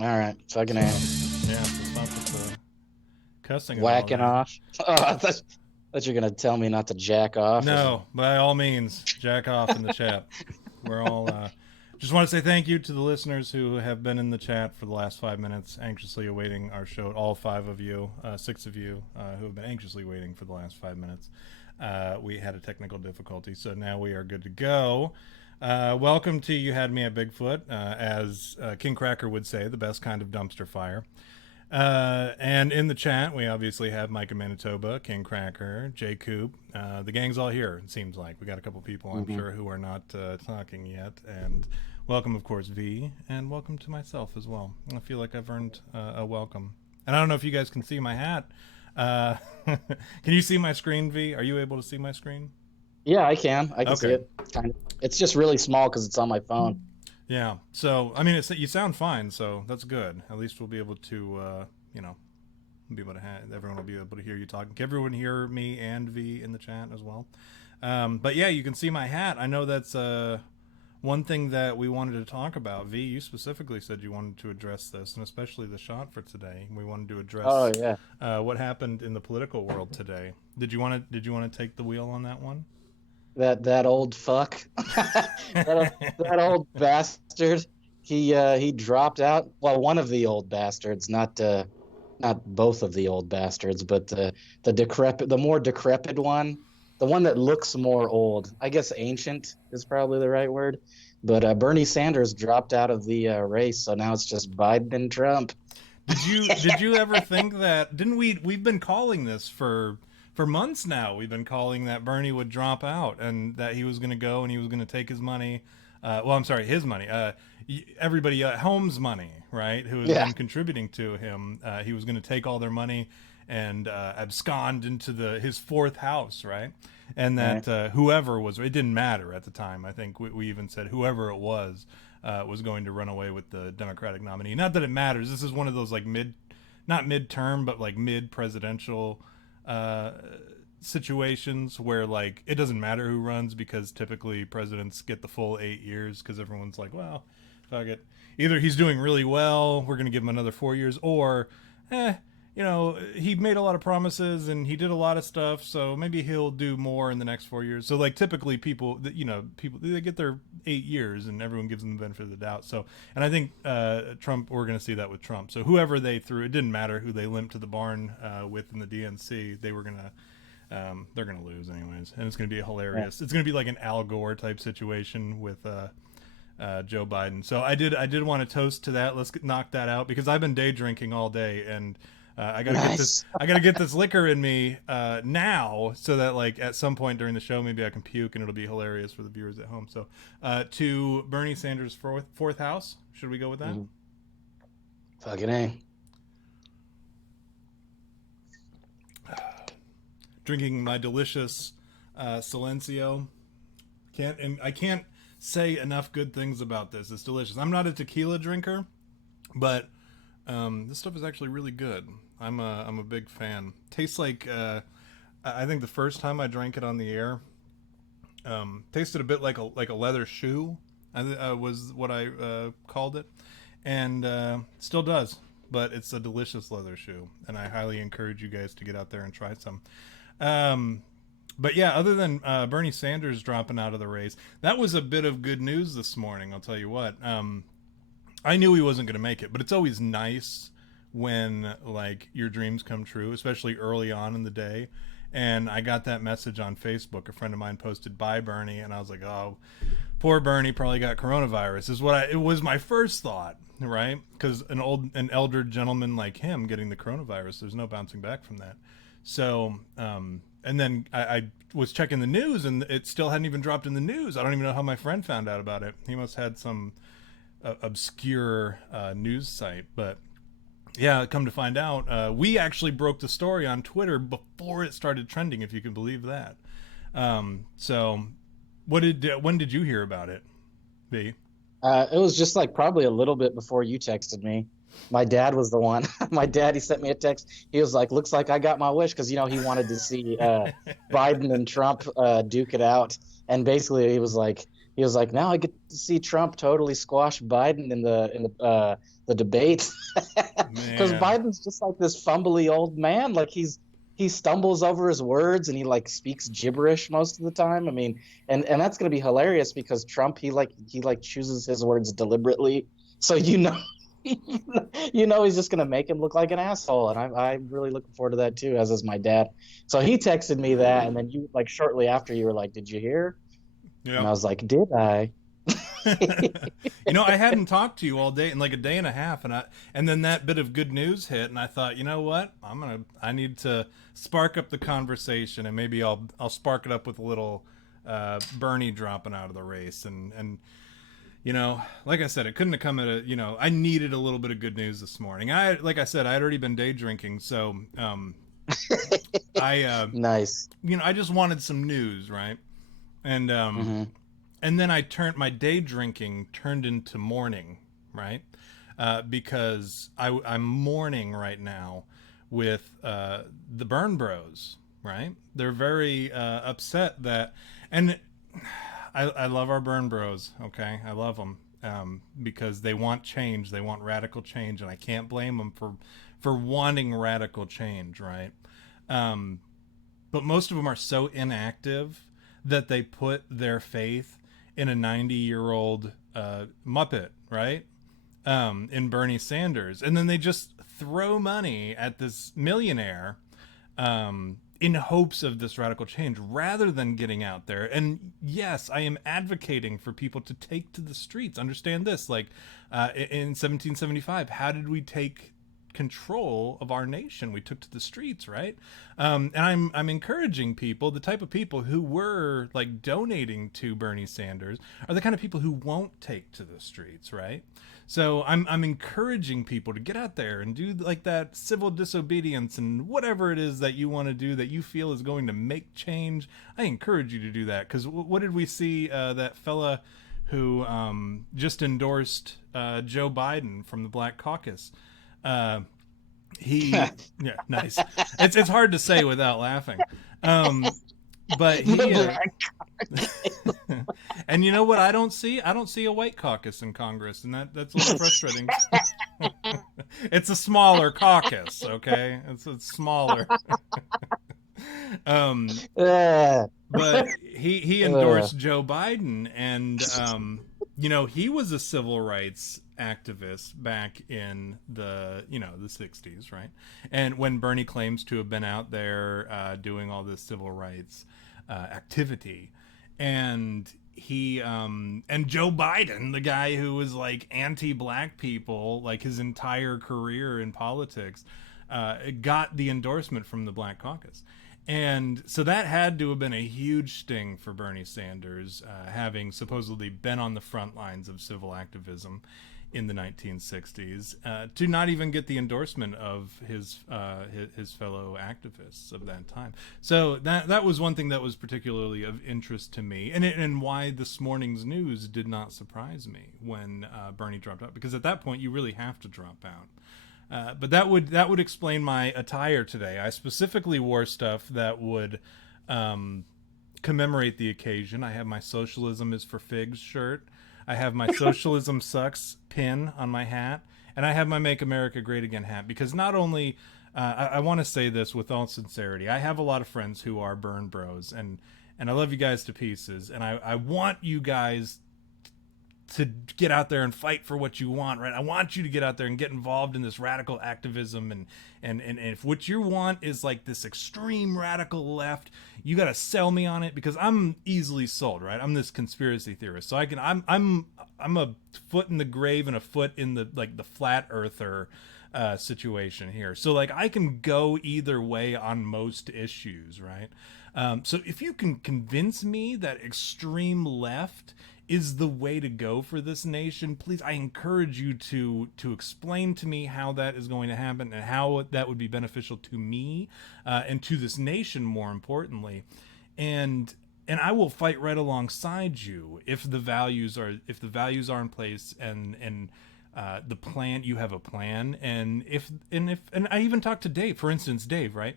All right, fucking A. Yeah, so stop with the cussing and all Whacking that. off. Oh, I thought you were gonna tell me not to jack off or something. No, by all means, jack off in the chat. We're all. Just want to say thank you to the listeners who have been in the chat for the last 5 minutes, anxiously awaiting our show. All five of you, six of you, who have been anxiously waiting for the last 5 minutes. We had a technical difficulty, so now we are good to go. Welcome to You Had Me at Bigfoot, as King Cracker would say, the best kind of dumpster fire. And in the chat, we obviously have Mike in Manitoba, King Cracker, Jay Coop. The gang's all here, it seems like. We got a couple people, I'm sure, who are not talking yet. And welcome, of course, V. And welcome to myself as well. I feel like I've earned a welcome. And I don't know if you guys can see my hat. Can you see my screen, V? Are you able to see my screen? Yeah, I can. I can see Okay. it. Kind of. It's just really small because it's on my phone. Yeah. So, I mean, you sound fine, so that's good. At least we'll be able to, be able to everyone will be able to hear you talking. Can everyone hear me and V in the chat as well? But yeah, you can see my hat. I know that's one thing that we wanted to talk about. V, you specifically said you wanted to address this, and especially the shot for today. We wanted to address Oh yeah. what happened in the political world today. Did you want to take the wheel on that one? That old fuck. That old bastard. He dropped out. Well, one of the old bastards, not both of the old bastards, but the more decrepit one, the one that looks more old. I guess ancient is probably the right word. But Bernie Sanders dropped out of the race, so now it's just Biden and Trump. Did you ever think that? Didn't we've been calling this for months now? We've been calling that Bernie would drop out and that he was going to go and he was going to take his money. Well, I'm sorry, his money. Everybody at home's money, right? Who has been contributing to him. He was going to take all their money and abscond into his fourth house, right? And that whoever was, it didn't matter at the time. I think we even said whoever it was going to run away with the Democratic nominee. Not that it matters. This is one of those like not midterm, but like mid-presidential situations where like it doesn't matter who runs because typically presidents get the full 8 years because everyone's like, well, fuck it. Either he's doing really well, we're going to give him another 4 years, or he made a lot of promises and he did a lot of stuff, so maybe he'll do more in the next 4 years. So like typically people they get their 8 years and everyone gives them the benefit of the doubt. So, and I think Trump, we're going to see that with Trump. So whoever they threw, it didn't matter who they limped to the barn with in the DNC, they're going to lose anyways, and it's going to be hilarious. It's going to be like an Al Gore type situation with Joe Biden. So I did want to toast to that. Let's knock that out because I've been day drinking all day and I gotta get this liquor in me now so that like at some point during the show maybe I can puke and it'll be hilarious for the viewers at home. So to Bernie Sanders' fourth house, should we go with that? Fucking A. Drinking my delicious Silencio. I can't say enough good things about this. It's delicious. I'm not a tequila drinker, but this stuff is actually really good. I'm a big fan. Tastes like I think the first time I drank it on the air, tasted a bit like a leather shoe. Was what I called it, and still does. But it's a delicious leather shoe, and I highly encourage you guys to get out there and try some. But yeah, other than Bernie Sanders dropping out of the race, that was a bit of good news this morning. I'll tell you what. I knew he wasn't going to make it, but it's always nice when like your dreams come true, especially early on in the day. And I got that message on Facebook. A friend of mine posted, "Bye, Bernie," and I was like, "Oh, poor Bernie probably got coronavirus." It was my first thought, right? Because an elder gentleman like him getting the coronavirus, there's no bouncing back from that. So, and then I was checking the news, and it still hadn't even dropped in the news. I don't even know how my friend found out about it. He must have had some obscure news site, but yeah, come to find out, we actually broke the story on Twitter before it started trending, if you can believe that. So when did you hear about it, V? It was just like probably a little bit before you texted me. My dad was the one. My dad, he sent me a text. He was like, "Looks like I got my wish," because he wanted to see Biden and Trump duke it out. And basically, he was like, he was like, now I get to see Trump totally squash Biden in the debate, because Man. Biden's just like this fumbly old man. Like he stumbles over his words and he like speaks gibberish most of the time. I mean, and that's gonna be hilarious because Trump he chooses his words deliberately, so he's just gonna make him look like an asshole. And I'm really looking forward to that too, as is my dad. So he texted me that, and then you like shortly after you were like, "Did you hear?" And Yep. I was like, "Did I?" I hadn't talked to you all day in like a day and a half, and then that bit of good news hit, and I thought, you know what, I need to spark up the conversation, and maybe I'll spark it up with a little Bernie dropping out of the race, and like I said, it couldn't have come at I needed a little bit of good news this morning. Like I said, I had already been day drinking, so I Nice. I just wanted some news, right? And Hmm. and then my day drinking turned into mourning, right? Because I'm mourning right now with the Burn Bros, right? They're very upset that, and I love our Burn Bros, okay? I love them because they want change, they want radical change, and I can't blame them for wanting radical change, right? Um, but most of them are so inactive that they put their faith in a 90-year-old Muppet, right? In Bernie Sanders. And then they just throw money at this millionaire in hopes of this radical change rather than getting out there. And yes, I am advocating for people to take to the streets. Understand this. Like in 1775, how did we take control of our nation? We took to the streets, right? And I'm encouraging people, the type of people who were like donating to Bernie Sanders are the kind of people who won't take to the streets, right? So I'm encouraging people to get out there and do like that civil disobedience and whatever it is that you want to do that you feel is going to make change. I encourage you to do that, because what did we see that fella who just endorsed Joe Biden from the Black Caucus? Uh, he Yeah, nice. It's hard to say without laughing. But he and you know what I don't see? I don't see a white caucus in Congress, and that's a little frustrating. It's a smaller caucus, okay? It's smaller. um Yeah. but he Uh, endorsed Joe Biden, and he was a civil rights activist back in the 60s, right? And when Bernie claims to have been out there doing all this civil rights activity, and he and Joe Biden, the guy who was like anti-black people like his entire career in politics, got the endorsement from the Black Caucus. And so that had to have been a huge sting for Bernie Sanders, having supposedly been on the front lines of civil activism in the 1960s, to not even get the endorsement of his fellow activists of that time. So that was one thing that was particularly of interest to me, and why this morning's news did not surprise me when Bernie dropped out, because at that point you really have to drop out. But that would explain my attire today. I specifically wore stuff that would commemorate the occasion. I have my "Socialism is for Figs" shirt. I have my "Socialism sucks" pin on my hat, and I have my "Make America Great Again" hat. Because not only I want to say this with all sincerity, I have a lot of friends who are Burn Bros, and I love you guys to pieces, and I want you guys to get out there and fight for what you want, right? I want you to get out there and get involved in this radical activism, and if what you want is like this extreme radical left, you got to sell me on it, because I'm easily sold, right? I'm this conspiracy theorist, so I'm a foot in the grave and a foot in the flat earther situation here. So like I can go either way on most issues, right? So if you can convince me that extreme left is the way to go for this nation, please, I encourage you to explain to me how that is going to happen and how that would be beneficial to me and to this nation, more importantly. And I will fight right alongside you if the values are in place, and the plan, you have a plan, and if I even talked to Dave, for instance, Dave, right?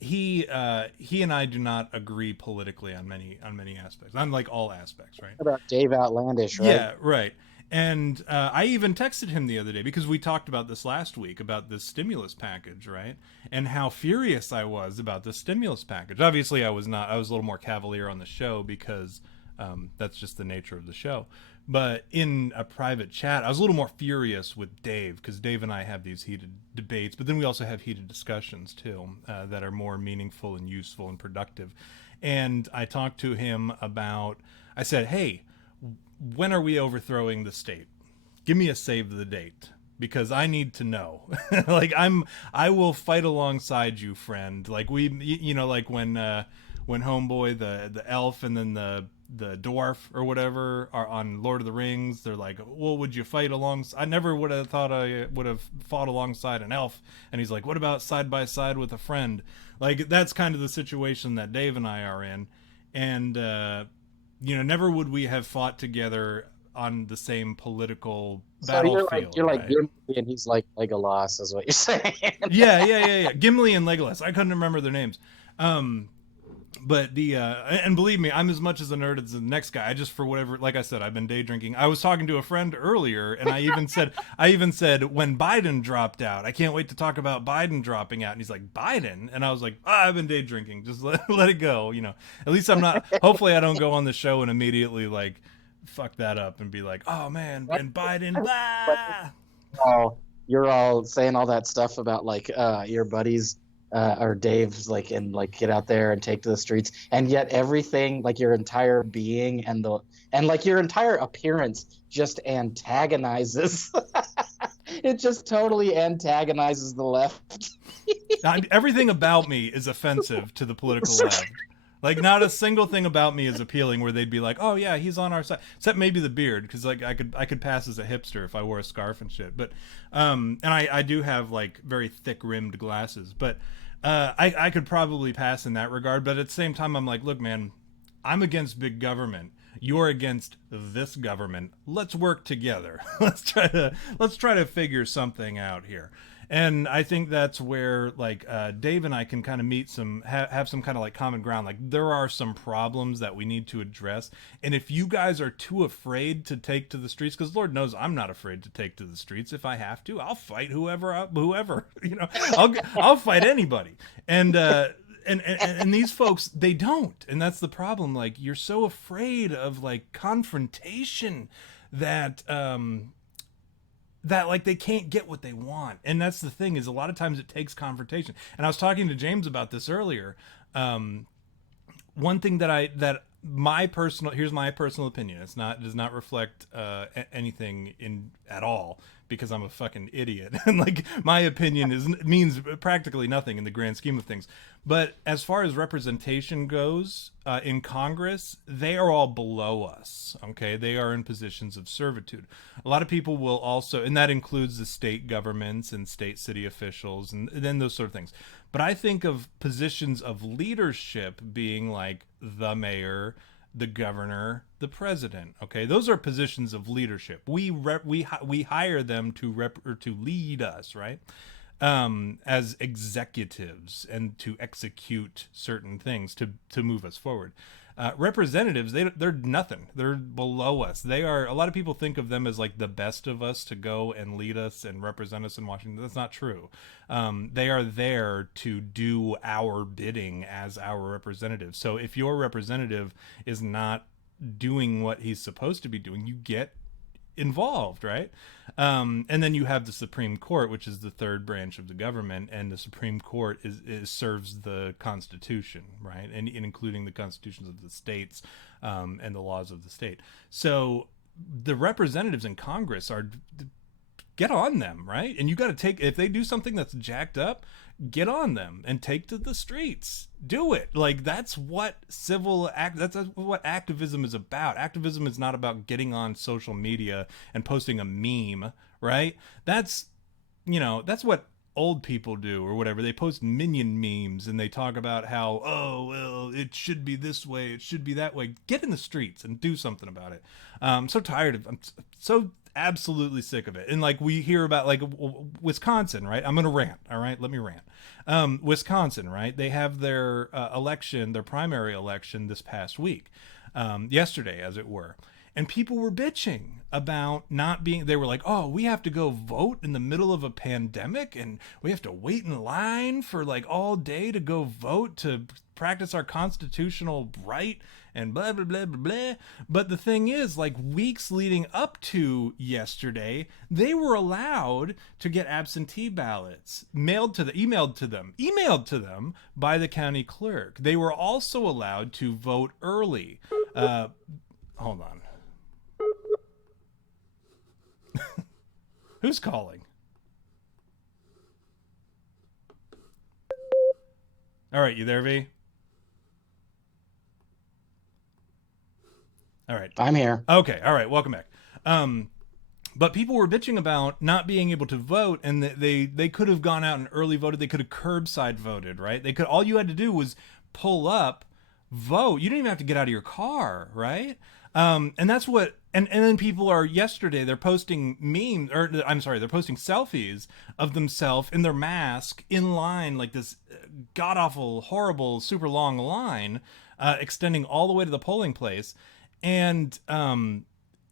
he and I do not agree politically on many aspects, on like all aspects, right? About Dave Outlandish, right? Yeah, right. And I even texted him the other day because we talked about this last week about this stimulus package, right? And how furious I was about the stimulus package. Obviously, I was not. I was a little more cavalier on the show because that's just the nature of the show. But in a private chat, I was a little more furious with Dave because Dave and I have these heated debates, but then we also have heated discussions too that are more meaningful and useful and productive. And I talked to him about, I said, hey, when are we overthrowing the state? Give me a save the date because I need to know. Like I will fight alongside you, friend. Like like when homeboy the elf and then the dwarf or whatever are on Lord of the Rings, they're like, well, would you fight alongside? I never would have thought I would have fought alongside an elf. And he's like, what about side by side with a friend? Like that's kind of the situation that Dave and I are in. And never would we have fought together on the same political So battlefield, you're like right? Gimli and he's like Legolas, is what you're saying. Yeah. Gimli and Legolas. I couldn't remember their names. Um, but and believe me, I'm as much as a nerd as the next guy. I just, for whatever, like I said, I've been day drinking. I was talking to a friend earlier, and I even said when Biden dropped out, I can't wait to talk about Biden dropping out. And he's like, Biden, and I was like, I've been day drinking. Just let it go. At least I'm not. Hopefully, I don't go on the show and immediately like fuck that up and be like, oh man, and Biden, But blah. you're all saying all that stuff about like your buddies or Dave's like and like get out there and take to the streets, and yet everything like your entire being and like your entire appearance just antagonizes. It just totally antagonizes the left. Everything about me is offensive to the political left. Like not a single thing about me is appealing where they'd be like, "Oh yeah, he's on our side." Except maybe the beard, because like I could pass as a hipster if I wore a scarf and shit. But and I do have like very thick rimmed glasses, but I could probably pass in that regard. But at the same time, I'm like, look, man, I'm against big government. You're against this government. Let's work together. let's try to figure something out here. And I think that's where like Dave and I can kind of meet have some kind of like common ground. Like there are some problems that we need to address, and if you guys are too afraid to take to the streets, because Lord knows I'm not afraid to take to the streets. If I have to, I'll fight whoever. I'll fight anybody. And these folks, they don't, and that's the problem. Like you're so afraid of like confrontation that that like they can't get what they want. And that's the thing, is a lot of times it takes confrontation. And I was talking to James about this earlier. One thing that my personal, here's my personal opinion, does not reflect anything in at all, because I'm a fucking idiot and like my opinion means practically nothing in the grand scheme of things. But as far as representation goes in Congress, they are all below us. Okay, they are in positions of servitude. A lot of people will also, and that includes the state governments and state city officials and then those sort of things. But I think of positions of leadership being like the mayor, the governor, the president. Okay, those are positions of leadership. We hire them to lead us, right? As executives and to execute certain things to move us forward. Representatives, they're nothing. They're below us. They are. A lot of people think of them as like the best of us to go and lead us and represent us in Washington. That's not true. They are there to do our bidding as our representatives. So if your representative is not doing what he's supposed to be doing, you get involved, right? And then you have the Supreme Court, which is the third branch of the government, and the Supreme Court serves the Constitution, right, and including the constitutions of the states and the laws of the state. So the representatives in Congress are, get on them, right? And you got to take, if they do something that's jacked up, get on them and take to the streets. Do it. Like that's what that's what activism is about. Activism is not about getting on social media and posting a meme, right? That's what old people do or whatever. They post minion memes and they talk about how, oh well, it should be this way, it should be that way. Get in the streets and do something about it. I'm so tired of, I'm so absolutely sick of it. And like we hear about like Wisconsin, right? I'm gonna rant. All right, let me rant. Wisconsin, right? They have their election, their primary election this past week, yesterday, as it were. And people were bitching about not being, they were like, oh, we have to go vote in the middle of a pandemic and we have to wait in line for like all day to go vote to practice our constitutional right and blah, blah, blah, blah, blah. But the thing is, like weeks leading up to yesterday, they were allowed to get absentee ballots emailed to them by the county clerk. They were also allowed to vote early. Hold on. Who's calling? All right, you there, V? All right. I'm here. Okay, all right, welcome back. But people were bitching about not being able to vote, and they could have gone out and early voted. They could have curbside voted, right? All you had to do was pull up, vote. You didn't even have to get out of your car, right? And that's what, and then people are, yesterday, they're posting they're posting selfies of themselves in their mask in line, like this god-awful, horrible, super long line, extending all the way to the polling place. And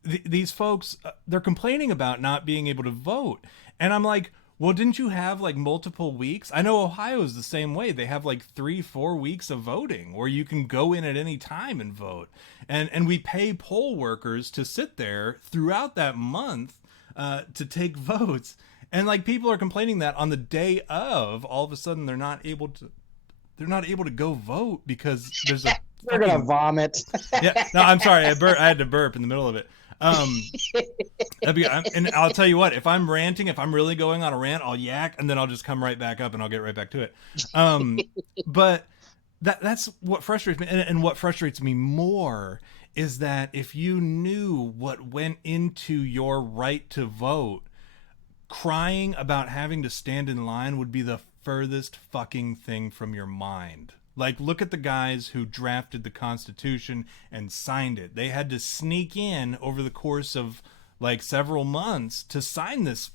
these folks, they're complaining about not being able to vote. And I'm like, well, didn't you have like multiple weeks? I know Ohio is the same way. They have like 3-4 weeks of voting where you can go in at any time and vote. And we pay poll workers to sit there throughout that month to take votes. And like people are complaining that on the day of, all of a sudden they're not able to go vote because there's a They're gonna vomit. Yeah, no, I'm sorry. I had to burp in the middle of it. And I'll tell you what, if I'm ranting, if I'm really going on a rant, I'll yak and then I'll just come right back up and I'll get right back to it. But that's what frustrates me. And what frustrates me more is that if you knew what went into your right to vote, crying about having to stand in line would be the furthest fucking thing from your mind. Like, look at the guys who drafted the Constitution and signed it. They had to sneak in over the course of like several months to sign this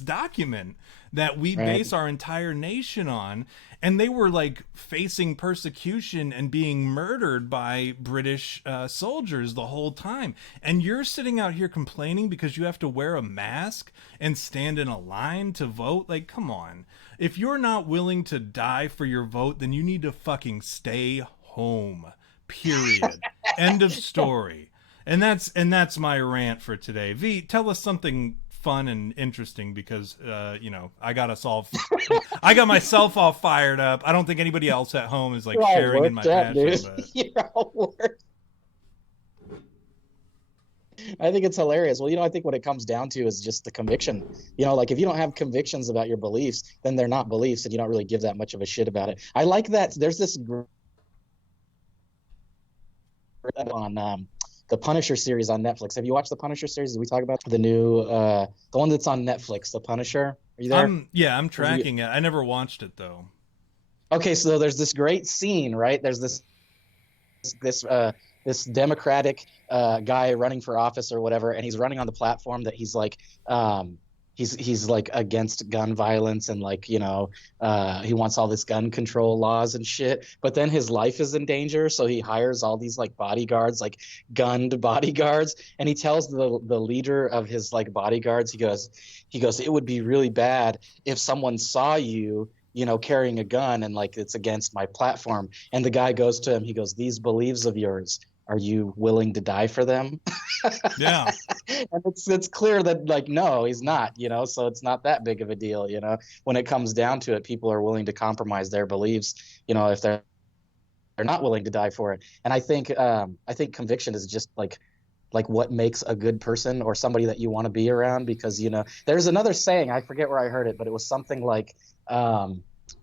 document that we base our entire nation on. And they were like facing persecution and being murdered by British soldiers the whole time. And you're sitting out here complaining because you have to wear a mask and stand in a line to vote. Like, come on. If you're not willing to die for your vote, then you need to fucking stay home. Period. End of story. And that's my rant for today. V, tell us something fun and interesting because I got myself all fired up. I don't think anybody else at home is like sharing in my passion. But... You're all worked. I think it's hilarious. Well, I think what it comes down to is just the conviction. Like if you don't have convictions about your beliefs, then they're not beliefs and you don't really give that much of a shit about it. I like that. There's this on the Punisher series on Netflix. Have you watched the Punisher series? Did we talk about the new, the one that's on Netflix, the Punisher? Are you there? Yeah, I'm tracking it. I never watched it though. Okay, so there's this great scene, right? There's this Democratic guy running for office or whatever, and he's running on the platform that he's like he's like against gun violence and like he wants all this gun control laws and shit, but then his life is in danger, so he hires all these like bodyguards, like gunned bodyguards, and he tells the leader of his like bodyguards, he goes it would be really bad if someone saw you carrying a gun and like it's against my platform. And the guy goes to him, he goes, these beliefs of yours, are you willing to die for them? Yeah. And it's clear that like, no, he's not, so it's not that big of a deal. When it comes down to it, people are willing to compromise their beliefs, if they're not willing to die for it. And I think conviction is just like what makes a good person or somebody that you want to be around, because there's another saying, I forget where I heard it, but it was something like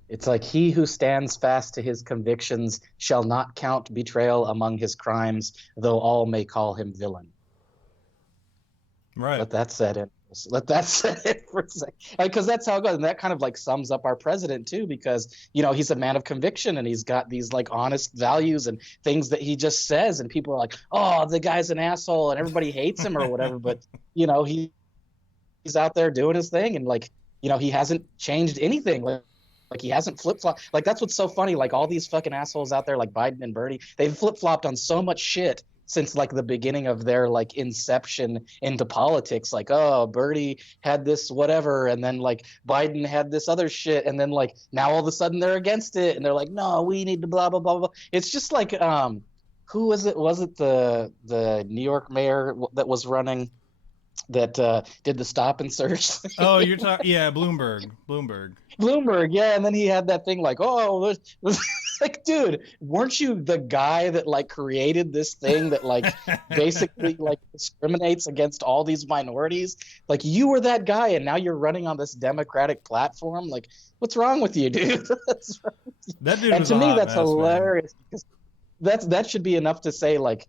it's like, he who stands fast to his convictions shall not count betrayal among his crimes, though all may call him villain. Right. Let that set in for a second, because that's how it goes. And that kind of like sums up our president too, because he's a man of conviction and he's got these like honest values and things that he just says, and people are like, oh, the guy's an asshole and everybody hates him or whatever, but he's out there doing his thing, and like, he hasn't changed anything. Like he hasn't flip flopped. Like that's what's so funny. Like all these fucking assholes out there, like Biden and Bernie, they've flip flopped on so much shit since like the beginning of their like inception into politics. Like, oh, Bernie had this whatever, and then like Biden had this other shit, and then like now all of a sudden they're against it, and they're like, no, we need to blah blah blah blah. It's just like who was it? Was it the New York mayor that was running that did the stop and search? Oh, you're talking, yeah, Bloomberg. Bloomberg, yeah, and then he had that thing like, oh, like, dude, weren't you the guy that like created this thing that like basically like discriminates against all these minorities? Like, you were that guy, and now you're running on this Democratic platform. Like, what's wrong with you, dude? That dude, and to me, that's mess, hilarious, man. Because that should be enough to say like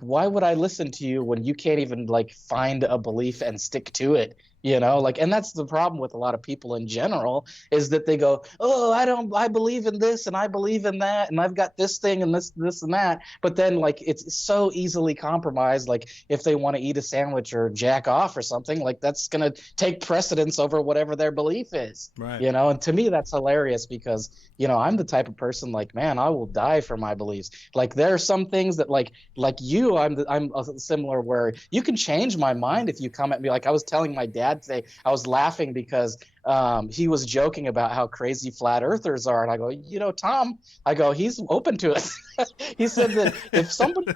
why would I listen to you when you can't even like find a belief and stick to it? Like, and that's the problem with a lot of people in general, is that they go, oh, I believe in this and I believe in that, and I've got this thing and this and that, but then like it's so easily compromised. Like if they want to eat a sandwich or jack off or something, like that's gonna take precedence over whatever their belief is. right? And to me that's hilarious, because I'm the type of person, like, man, I will die for my beliefs. Like there are some things that like you, I'm similar, where you can change my mind if you come at me. Like I was telling my dad today, I was laughing because he was joking about how crazy flat earthers are, and I go, Tom, I go, he's open to it. He said that if somebody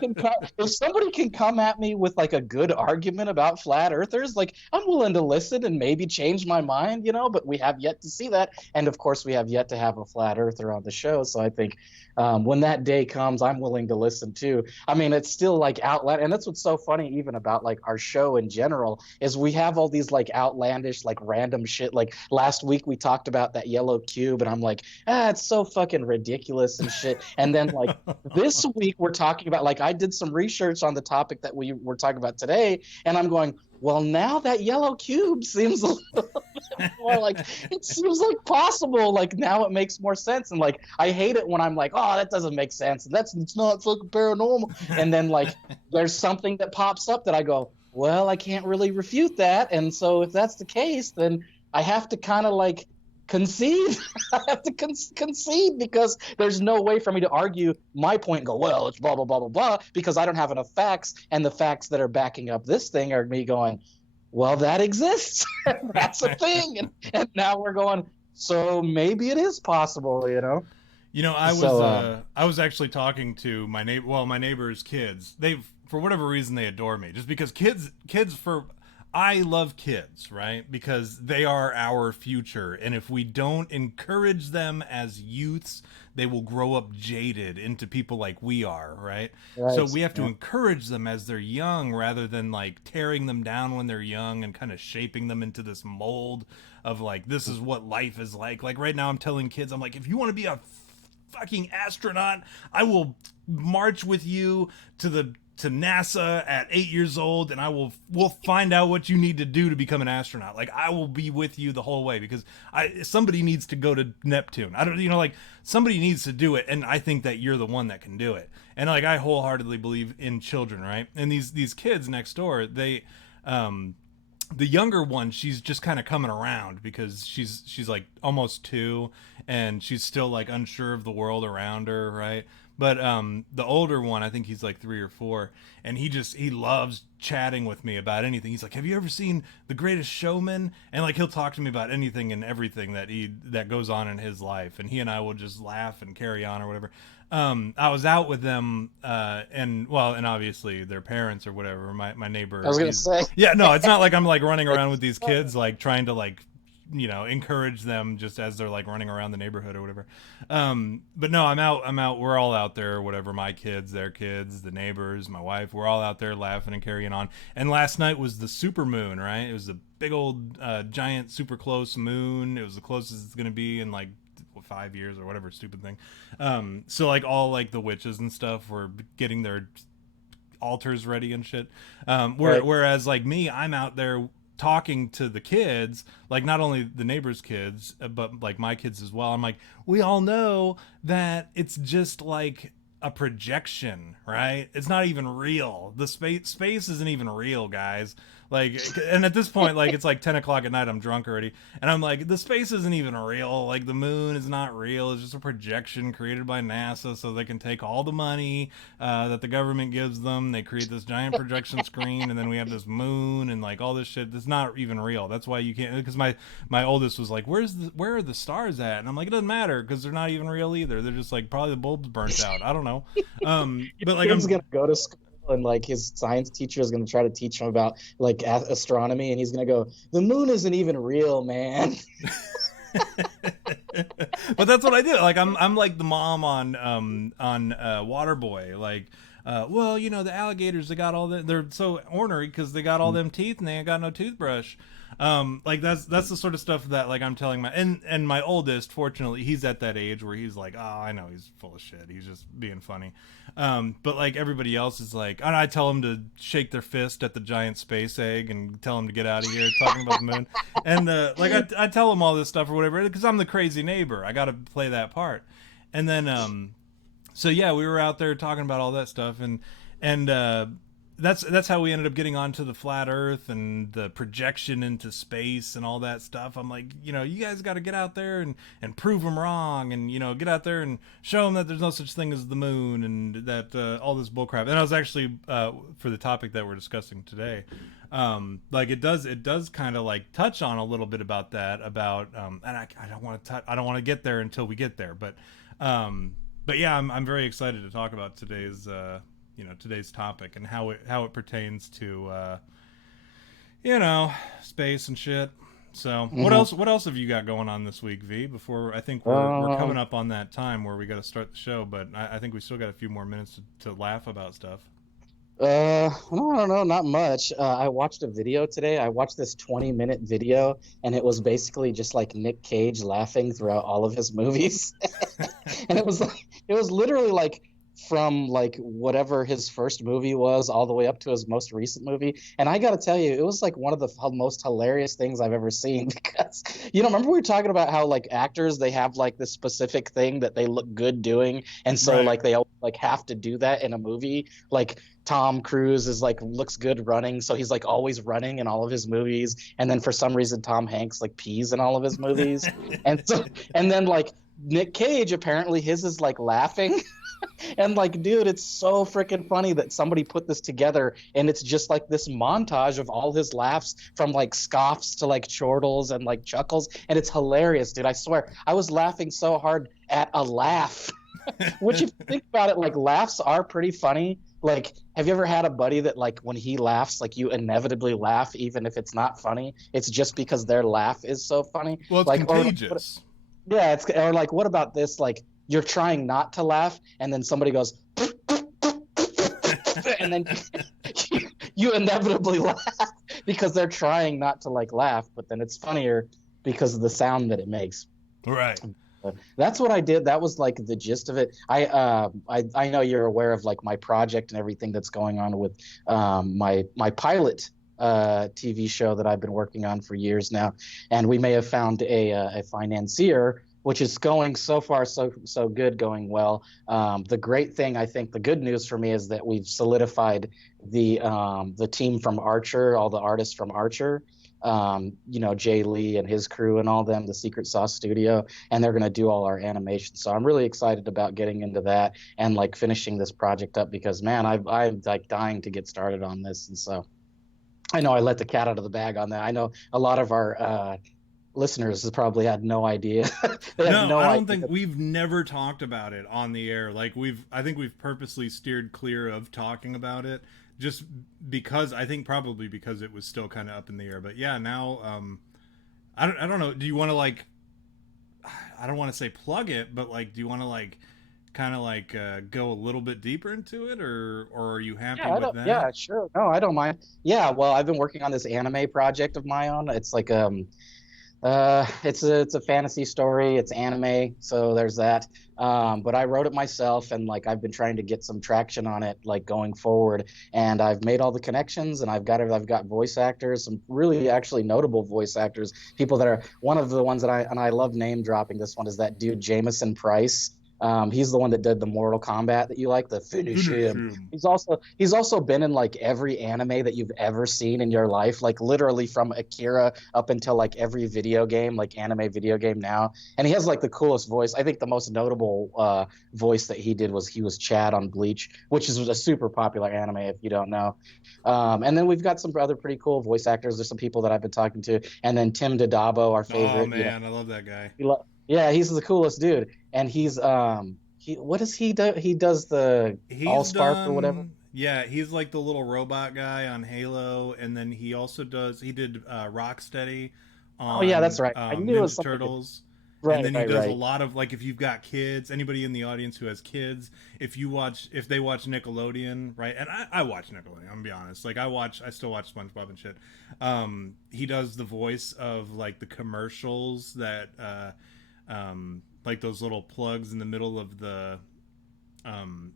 can come at me with like a good argument about flat earthers, like I'm willing to listen and maybe change my mind, but we have yet to see that, and of course we have yet to have a flat earther on the show. So I think when that day comes, I'm willing to listen too. I mean, it's still like outland, and that's what's so funny even about like our show in general, is we have all these like outlandish, like random shit. Like last week we talked about that yellow cube, and I'm like, it's so fucking ridiculous and shit. And then like this week we're talking about, like, I did some research on the topic that we were talking about today, and I'm going, well, now that yellow cube seems a little bit more like, it seems like possible. Like now it makes more sense. And like I hate it when I'm like, oh, that doesn't make sense, and it's not fucking paranormal. And then like there's something that pops up that I go, well, I can't really refute that. And so if that's the case, then I have to kind of like concede. I have to concede, because there's no way for me to argue my point and go, well, it's blah blah blah blah blah, because I don't have enough facts, and the facts that are backing up this thing are me going, well, that exists. That's a thing. And now we're going, so maybe it is possible. I was actually talking to my neighbor's kids. For whatever reason, they adore me, just because I love kids, right? Because they are our future. And if we don't encourage them as youths, they will grow up jaded into people like we are, right? So we have to encourage them as they're young, rather than like tearing them down when they're young and kind of shaping them into this mold of like, this is what life is like. Like right now I'm telling kids, I'm like, if you want to be a fucking astronaut, I will march with you to NASA at 8 years old, and we'll find out what you need to do to become an astronaut. Like I will be with you the whole way, because somebody needs to go to Neptune. I don't, like somebody needs to do it, and I think that you're the one that can do it. And like I wholeheartedly believe in children, right? And these kids next door, they the younger one, she's just kind of coming around, because she's like almost 2, and she's still like unsure of the world around her, right? But the older one, I think he's like 3 or 4, and he loves chatting with me about anything. He's like, have you ever seen The Greatest Showman? And like he'll talk to me about anything and everything that goes on in his life, and he and I will just laugh and carry on or whatever. I was out with them, and obviously their parents or whatever. My neighbor. I was gonna say. Yeah, no, it's not like I'm like running around with these kids, like trying to like, encourage them just as they're like running around the neighborhood or whatever. But no, I'm out. We're all out there, whatever. My kids, their kids, the neighbors, my wife, we're all out there laughing and carrying on. And last night was the super moon, right? It was a big old, giant, super close moon. It was the closest it's going to be in like 5 years or whatever stupid thing. So like all like the witches and stuff were getting their altars ready and shit. Whereas like me, I'm out there talking to the kids, like not only the neighbors' kids, but like my kids as well. I'm like, we all know that it's just like a projection, right? It's not even real. The space isn't even real, guys. Like, and at this point, like, it's like 10 o'clock at night. I'm drunk already. And I'm like, the space isn't even real. Like, the moon is not real. It's just a projection created by NASA so they can take all the money that the government gives them. They create this giant projection screen, and then we have this moon and like all this shit. That's not even real. That's why you can't. Because my oldest was like, where are the stars at? And I'm like, it doesn't matter because they're not even real either. They're just like probably the bulb's burnt out. I don't know. But like, Kid's gonna go to school and like his science teacher is gonna try to teach him about like astronomy, and he's gonna go, "The moon isn't even real, man." But that's what I do. Like I'm like the mom on Waterboy. Like, well, you know, the alligators, they got all that. They're so ornery because they got all them teeth and they ain't got no toothbrush. Like that's the sort of stuff that like I'm telling and my oldest, fortunately, he's at that age where he's like, oh, I know he's full of shit. He's just being funny. But like everybody else is like, and I tell them to shake their fist at the giant space egg and tell them to get out of here talking about the moon. And like I tell them all this stuff or whatever because I'm the crazy neighbor. I got to play that part. And then so yeah, we were out there talking about all that stuff and that's how we ended up getting onto the flat earth and the projection into space and all that stuff. I'm like, you know, you guys got to get out there and prove them wrong and, you know, get out there and show them that there's no such thing as the moon and that all this bullcrap. And I was actually, for the topic that we're discussing today, like it does kind of like touch on a little bit about that, and I don't want to get there until we get there. But yeah, I'm very excited to talk about today's topic and how it pertains to space and shit. So what else have you got going on this week, V? Before I think we're coming up on that time where we got to start the show, but I think we still got a few more minutes to laugh about stuff. I don't know, not much. I watched a video today. I watched this 20-minute video, and it was basically just like Nick Cage laughing throughout all of his movies. And it was literally like from like whatever his first movie was all the way up to his most recent movie. And I gotta tell you, it was like one of the most hilarious things I've ever seen because, remember we were talking about how like actors, they have like this specific thing that they look good doing. And so Right. like they like have to do that in a movie. Like Tom Cruise is like looks good running, so he's like always running in all of his movies. And then for some reason Tom Hanks like pees in all of his movies. And then like Nick Cage, apparently his is like laughing. And like, dude, it's so freaking funny that somebody put this together, and it's just like this montage of all his laughs from like scoffs to like chortles and like chuckles, and it's hilarious, dude. I swear, I was laughing so hard at a laugh. Which, if you think about it, like laughs are pretty funny. Like, have you ever had a buddy that like when he laughs, like you inevitably laugh even if it's not funny? It's just because their laugh is so funny. Well, it's like, contagious. Yeah, or like, what about this? Like, you're trying not to laugh, and then somebody goes, and then you inevitably laugh because they're trying not to like laugh, but then it's funnier because of the sound that it makes. Right. That's what I did. That was like the gist of it. I know you're aware of like my project and everything that's going on with my pilot TV show that I've been working on for years now, and we may have found a financier, which is going so far so good, going well. The great thing, I think, the good news for me is that we've solidified the team from Archer, all the artists from Archer. Jay Lee and his crew and all them, the Secret Sauce Studio, and they're going to do all our animation. So I'm really excited about getting into that and like finishing this project up because, man, I'm like dying to get started on this. And so I know I let the cat out of the bag on that. I know a lot of our listeners has probably had no idea. They have no I don't idea. think we've never talked about it on the air. Like I think we've purposely steered clear of talking about it just because probably because it was still kind of up in the air. But yeah, now I don't know. Do you want to like, I don't want to say plug it, but like, do you want to like kind of like go a little bit deeper into it, or are you happy with that? Yeah, sure. No, I don't mind. Yeah, well, I've been working on this anime project of my own. It's like it's a fantasy story. It's anime, so there's that. But I wrote it myself, and like I've been trying to get some traction on it, like going forward. And I've made all the connections, and I've got voice actors, some really actually notable voice actors, people that are one of the ones that I love name dropping. This one is that dude Jameson Price. He's the one that did the Mortal Kombat that you like, the finish Finish him. him. He's also been in like every anime that you've ever seen in your life, like literally from Akira up until like every video game, like anime video game now. And he has like the coolest voice. I think the most notable voice that he did was he was Chad on Bleach, which is a super popular anime if you don't know. And then we've got some other pretty cool voice actors. There's some people that I've been talking to, and then Tim Dadabo, our Oh favorite. man, I love that guy. Yeah, he's the coolest dude. And he's he what does he do? He does the He's Allspark or whatever. done. Yeah, he's like the little robot guy on Halo, and then he also does. He did Rocksteady Oh yeah, on that's right. I knew it was Ninja something. Turtles, and Right, then he right, does a right. lot of like if you've got kids, anybody in the audience who has kids, if they watch Nickelodeon, right? And I watch Nickelodeon. I'm gonna be honest. Like I still watch SpongeBob and shit. He does the voice of like the commercials that like those little plugs in the middle of the um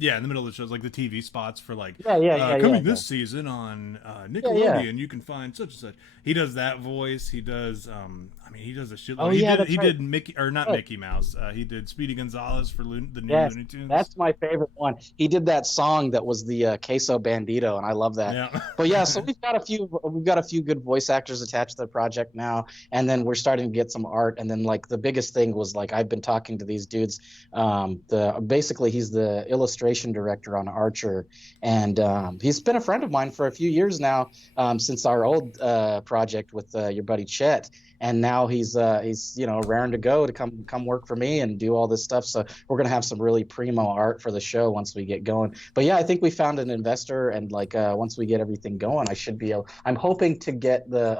yeah, in the middle of the shows, like the TV spots for like Yeah, yeah, yeah, yeah, coming yeah. this season on Yeah, yeah. Nickelodeon, you can find such and such. He does that voice. He does. I mean, he does a Oh shitload. He yeah, did. that's He right. did Mickey or not Right. Mickey Mouse. He did Speedy Gonzales for the new Yes, Looney Tunes. that's my favorite one. He did that song that was the Queso Bandito, and I love that. Yeah. But yeah, so we've got a few good voice actors attached to the project now, and then we're starting to get some art. And then like the biggest thing was like I've been talking to these dudes. The basically he's the illustration director on Archer, and he's been a friend of mine for a few years now, since our old project with your buddy Chet. And now he's raring to go to come work for me and do all this stuff. So we're gonna have some really primo art for the show once we get going. But yeah, I think we found an investor, and like once we get everything going, I should be able. I'm hoping to get the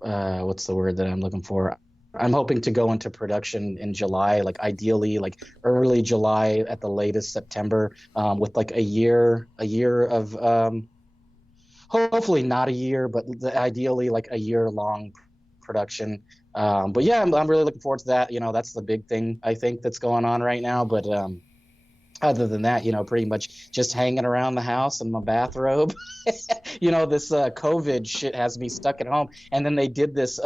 what's the word that I'm looking for? I'm hoping to go into production in July, like ideally, like early July at the latest September, with like a year of hopefully not a year, but ideally like a year long production. But yeah, I'm really looking forward to that. That's the big thing I think that's going on right now. But other than that, pretty much just hanging around the house in my bathrobe. This COVID shit has me stuck at home. And then they did this,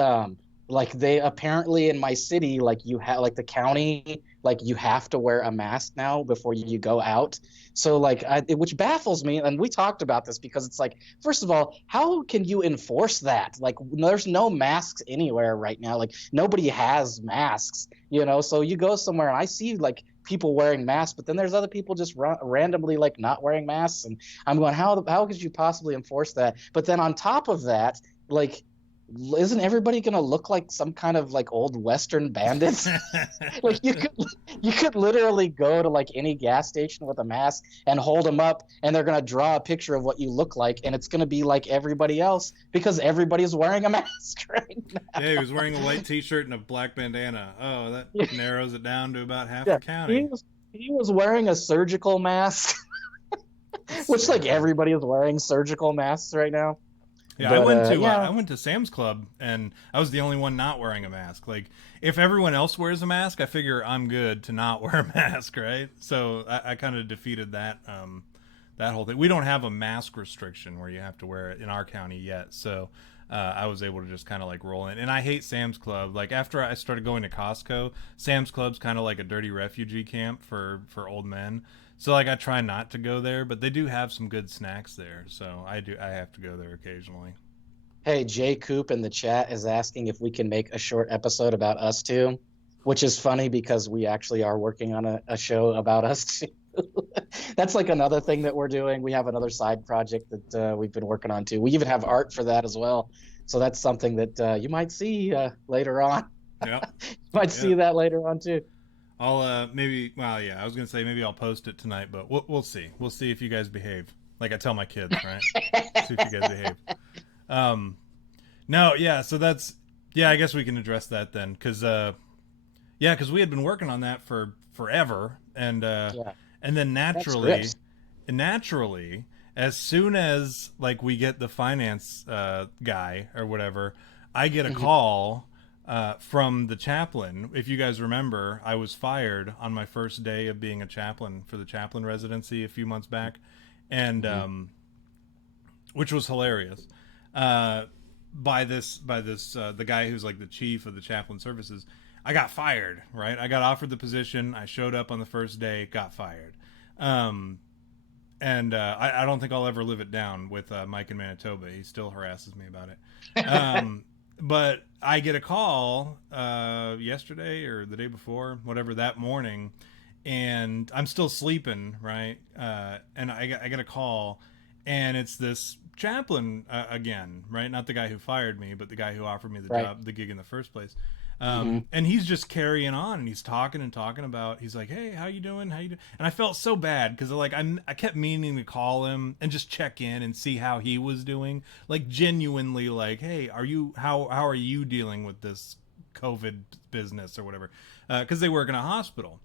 like they apparently in my city, like you have like the county, like you have to wear a mask now before you go out. So like, which baffles me. And we talked about this because it's like, first of all, how can you enforce that? Like, there's no masks anywhere right now. Like nobody has masks, So you go somewhere and I see like people wearing masks, but then there's other people just randomly like not wearing masks, and I'm going, how could you possibly enforce that? But then on top of that, like, isn't everybody gonna look like some kind of like old Western bandits? Like you could literally go to like any gas station with a mask and hold them up, and they're gonna draw a picture of what you look like, and it's gonna be like everybody else because everybody's wearing a mask right Yeah, he now. was wearing a white T-shirt and a black bandana. Oh, that Yeah, narrows it down to about half yeah. the He county. was he was wearing a surgical mask, which like Stupid. everybody is wearing surgical masks right now. Yeah, I But went to yeah, I went to Sam's Club and I was the only one not wearing a mask. Like if everyone else wears a mask, I figure I'm good to not wear a mask, right? So I kind of defeated that whole thing. We don't have a mask restriction where you have to wear it in our county yet, so I was able to just kind of like roll in. And I hate Sam's Club. Like after I started going to Costco, Sam's Club's kind of like a dirty refugee camp for old men. So like I try not to go there, but they do have some good snacks there. So I have to go there occasionally. hey, Jay Coop in the chat is asking if we can make a short episode about us two, which is funny because we actually are working on a show about us too. That's like another thing that we're doing. We have another side project that we've been working on too. We even have art for that as well. So that's something that you might see later on. Yep. You might Yeah. see that later on too. I'll maybe well yeah, I was gonna say maybe I'll post it tonight, but we'll see. We'll see if you guys behave. Like I tell my kids, right? See if you guys behave. Um no, yeah, so that's yeah, I guess we can address that then cuz yeah, cuz we had been working on that for forever Yeah, and then that's scripts. naturally as soon as like we get the finance guy or whatever, I get a Mhm, call from the chaplain. If you guys remember, I was fired on my first day of being a chaplain for the chaplain residency a few months back, and mhm. which was hilarious. Uh, by this the guy who's like the chief of the chaplain services. I got fired, right? I got offered the position. I showed up on the first day, got fired. Um, and I don't think I'll ever live it down with Mike in Manitoba. He still harasses me about it. But I get a call yesterday or the day before, whatever, that morning, and I'm still sleeping, right? And I get a call, and it's this chaplain again, right? Not the guy who fired me, but the guy who offered me the Right. job, the gig in the first place. Hmm. And he's just carrying on, and he's talking and talking about. He's like, "Hey, how you doing? How you doing?" And I felt so bad because like I kept meaning to call him and just check in and see how he was doing, like genuinely, like, "Hey, are you how are you dealing with this COVID business or whatever?" Because they work in a hospital,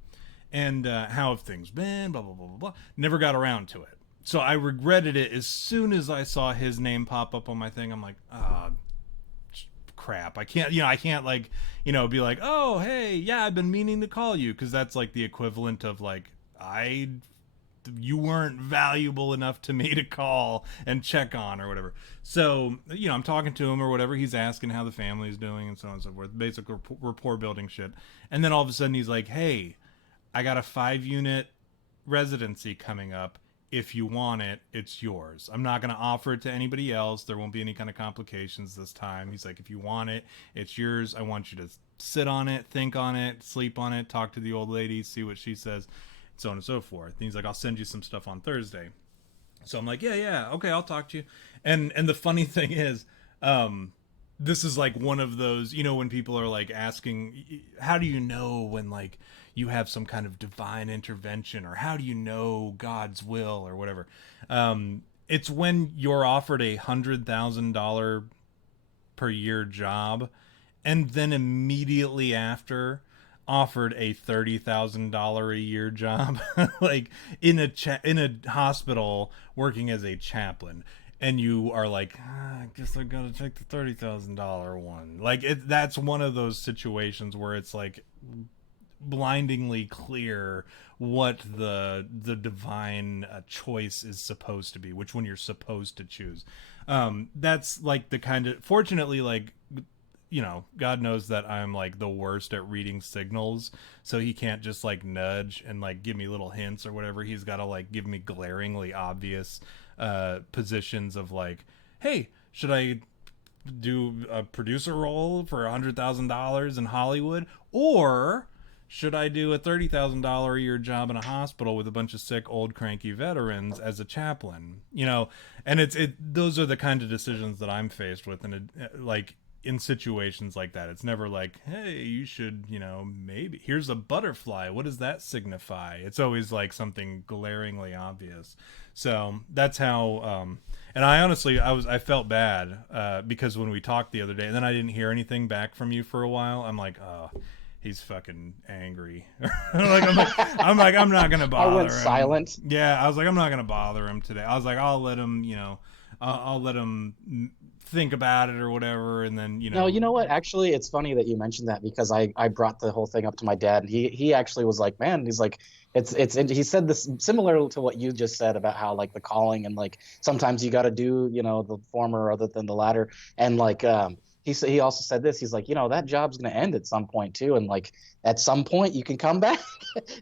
and how have things been? Blah blah blah blah blah. Never got around to it. So I regretted it as soon as I saw his name pop up on my thing. I'm like, ah, crap. I can't like, be like, oh, hey, yeah, I've been meaning to call you, because that's like the equivalent of like, you weren't valuable enough to me to call and check on or whatever. So, I'm talking to him or whatever. He's asking how the family's doing and so on and so forth. Basic rapport building shit. And then all of a sudden he's like, hey, I got a 5-unit residency coming up. If you want it, it's yours. I'm not going to offer it to anybody else. There won't be any kind of complications this time. He's like, if you want it, it's yours. I want you to sit on it, think on it, sleep on it, talk to the old lady, see what she says, so on and so forth. And he's like, I'll send you some stuff on Thursday. So I'm like, yeah, okay, I'll talk to you. And the funny thing is, this is like one of those, when people are like asking, how do you know when like you have some kind of divine intervention, or how do you know God's will or whatever? It's when you're offered $100,000 per year job, and then immediately after offered a $30,000 a year job, like in a hospital working as a chaplain. And you are like, I guess I gotta take the $30,000 one. Like that's one of those situations where it's like blindingly clear what the divine choice is supposed to be, which one you're supposed to choose. That's like the kind of, fortunately, like, God knows that I'm like the worst at reading signals, so he can't just like nudge and like give me little hints or whatever. He's got to like give me glaringly obvious positions of like, hey, should I do a producer role for $100,000 in Hollywood, or should I do a $30,000 a year job in a hospital with a bunch of sick, old, cranky veterans as a chaplain? And those are the kind of decisions that I'm faced with, and like in situations like that, it's never like, hey, you should, maybe here's a butterfly. What does that signify? It's always like something glaringly obvious. So that's how. And I honestly, I felt bad because when we talked the other day, and then I didn't hear anything back from you for a while. I'm like, oh, he's fucking angry. I'm not gonna bother I went him. silent. Yeah, I was like, I'm not gonna bother him today. I was like, I'll let him, I'll let him think about it or whatever, and then No, you know what? Actually, it's funny that you mentioned that, because I brought the whole thing up to my dad, and he actually was like, man, he's like, he said this similar to what you just said about how like the calling, and like sometimes you got to do the former rather than the latter, and like he also said this. He's like, that job's gonna end at some point too, and like at some point you can come back.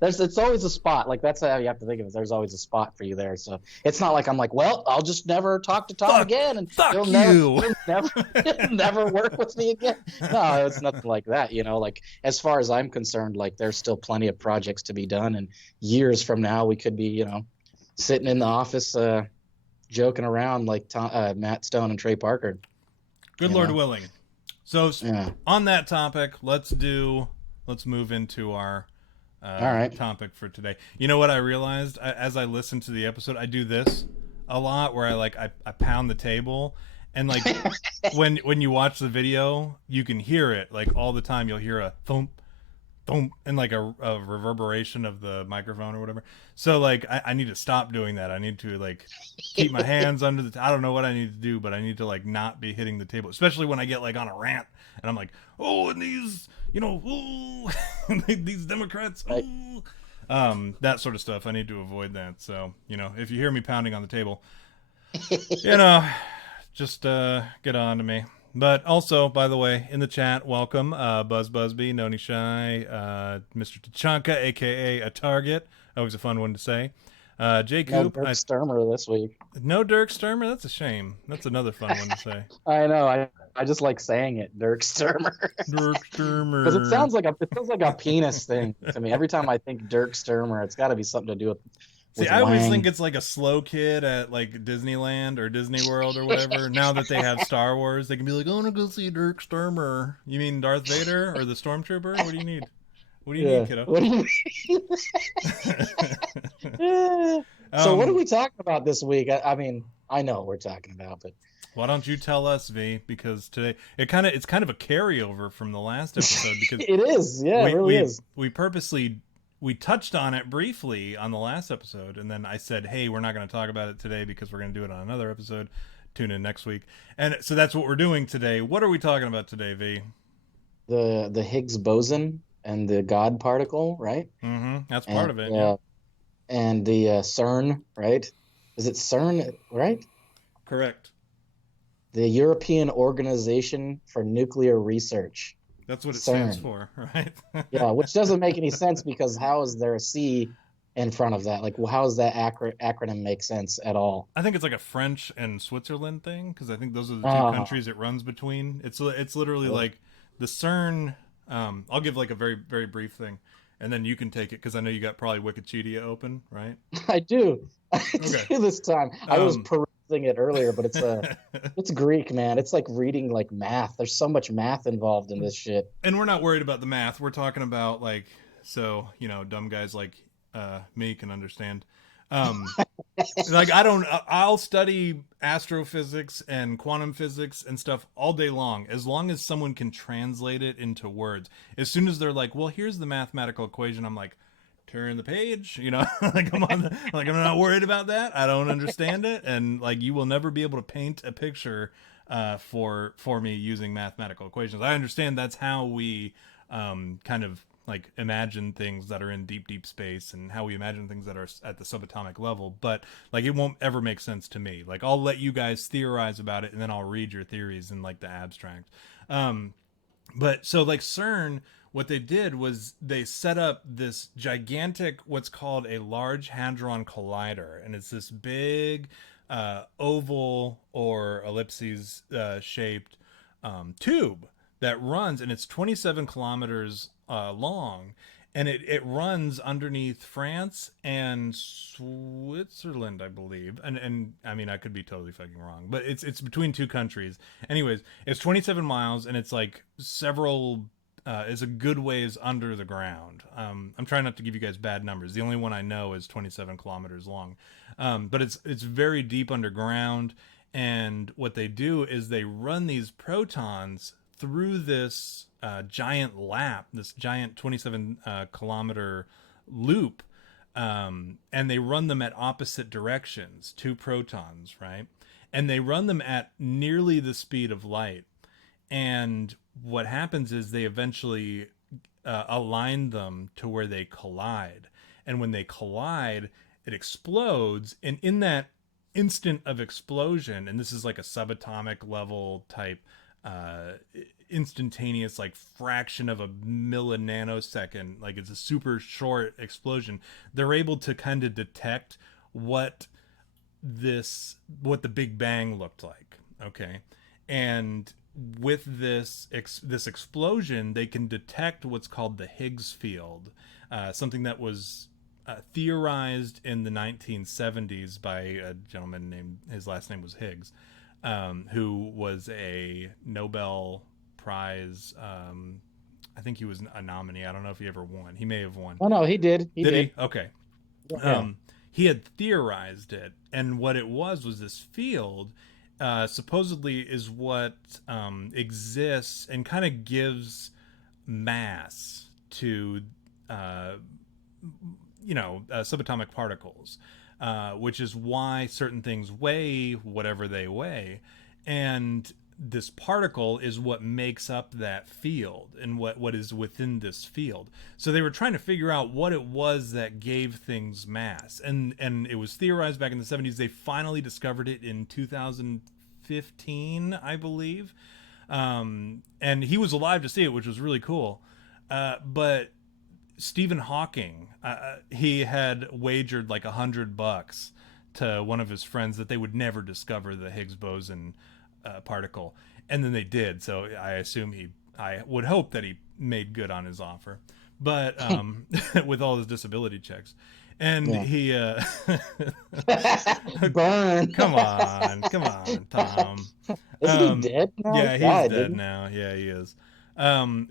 It's always a spot. Like that's how you have to think of it. There's always a spot for you there. So it's not like I'm like, well, I'll just never talk to Tom again, and fuck he'll you. he'll never work with me again. No, it's nothing like that. Like as far as I'm concerned, like there's still plenty of projects to be done, and years from now we could be, sitting in the office, joking around like Matt Stone and Trey Parker. Good Lord willing. So Yeah. on that topic, let's move into our All right. topic for today. You know what I realized as I listened to the episode? I do this a lot, where I pound the table, and like when you watch the video, you can hear it like all the time. You'll hear a thump, thump, and like a reverberation of the microphone or whatever. So like I need to stop doing that. I need to like keep my hands under the. I don't know what I need to do, but I need to like not be hitting the table, especially when I get like on a rant and I'm like, oh, and these, ooh, these Democrats, ooh. That sort of stuff. I need to avoid that. So if you hear me pounding on the table, just get on to me. But also, by the way, in the chat, welcome Buzz Busby, Noni Shy, Mr. Tachanka, aka a Target. Always a fun one to say. Jay No Coop, Dirk Sturmer this week. no Dirk Sturmer. That's a shame. That's another fun one to say. I know. I just like saying it, Dirk Sturmer, Dirk because it Sturmer. sounds like a penis thing to me. Every time I think Dirk Sturmer, it's got to be something to do See, with I always think Wang. it's like a slow kid at like Disneyland or Disney World or whatever. Now that they have Star Wars, they can be like, "I want to go see Dirk Sturmer." You mean Darth Vader or the Stormtrooper? What do you need? What do you need, Yeah. kiddo? What do you? So what are um, we talking about this week? I mean, I know what we're talking about, but why don't you tell us, V? Because today it's kind of a carryover from the last episode because it is. Yeah, it we really we is. we purposely we touched on it briefly on the last episode, and then I said, "Hey, we're not going to talk about it today because we're going to do it on another episode. Tune in next week." And so that's what we're doing today. What are we talking about today, V? The Higgs boson and the God particle, right? Mm-hmm. That's part And of it. Yeah. and the CERN, right? Is it CERN, right? Correct. The European Organization for Nuclear Research, That's what it stands CERN. for, right? Yeah, which doesn't make any sense because how is there a C in front of that? Like, well, how does that acronym make sense at all? I think it's like a French and Switzerland thing because I think those are the two Ah, countries it runs between. It's literally yeah. like the CERN. I'll give like a very very brief thing, and then you can take it because I know you got probably Wikipedia open, right? I do. I Okay. do this time. I was Um, perusing it earlier, but it's Greek, man. It's like reading like math. There's so much math involved in this shit. and we're not worried about the math. We're talking about like so dumb guys like me can understand. Um, like I'll study astrophysics and quantum physics and stuff all day long as someone can translate it into words. As soon as they're like, well, here's the mathematical equation, I'm like, turn the page, like I'm not worried about that. I don't understand it, and like you will never be able to paint a picture for me using mathematical equations. I understand that's how we kind of like imagine things that are in deep space and how we imagine things that are at the subatomic level, but like it won't ever make sense to me. Like I'll let you guys theorize about it and then I'll read your theories in like the abstract. But so like CERN, what they did was they set up this gigantic what's called a Large Hadron Collider, and it's this big oval or ellipses shaped tube that runs, and it's 27 kilometers long, and it runs underneath France and Switzerland, I believe. And I mean, I could be totally fucking wrong, but it's between two countries. Anyways, it's 27 miles, and it's like several. Is a good ways under the ground. I'm trying not to give you guys bad numbers. The only one I know is 27 kilometers long, but it's very deep underground. And what they do is they run these protons through this giant lap, this giant 27 kilometer loop, and they run them at opposite directions, two protons, right? And they run them at nearly the speed of light. And what happens is they eventually align them to where they collide. And when they collide, it explodes. And in that instant of explosion, and this is like a subatomic level type uh, instantaneous, like fraction of a millinanosecond, like it's a super short explosion, they're able to kind of detect what what the Big Bang looked like. Okay. And with this explosion, they can detect what's called the Higgs field, something that was theorized in the 1970s by a gentleman named, his last name was Higgs, who was a Nobel Prize. I think he was a nominee. I don't know if he ever won. He may have won. Oh no, he did. He Did he? did. Okay. Yeah. He had theorized it, and what it was this field supposedly is what exists and kind of gives mass to subatomic particles, which is why certain things weigh whatever they weigh, and this particle is what makes up that field and what is within this field. So they were trying to figure out what it was that gave things mass, and it was theorized back in the 70s. They finally discovered it in 2015, I believe. And he was alive to see it, which was really cool. But Stephen Hawking, he had wagered like $100 to one of his friends that they would never discover the Higgs boson particle, and then they did. So I would hope that he made good on his offer, but with all his disability checks. And Yeah. he Burn. come on, Tom. Isn't he dead now? Yeah, He he's died, dead didn't he? now. Yeah, he is.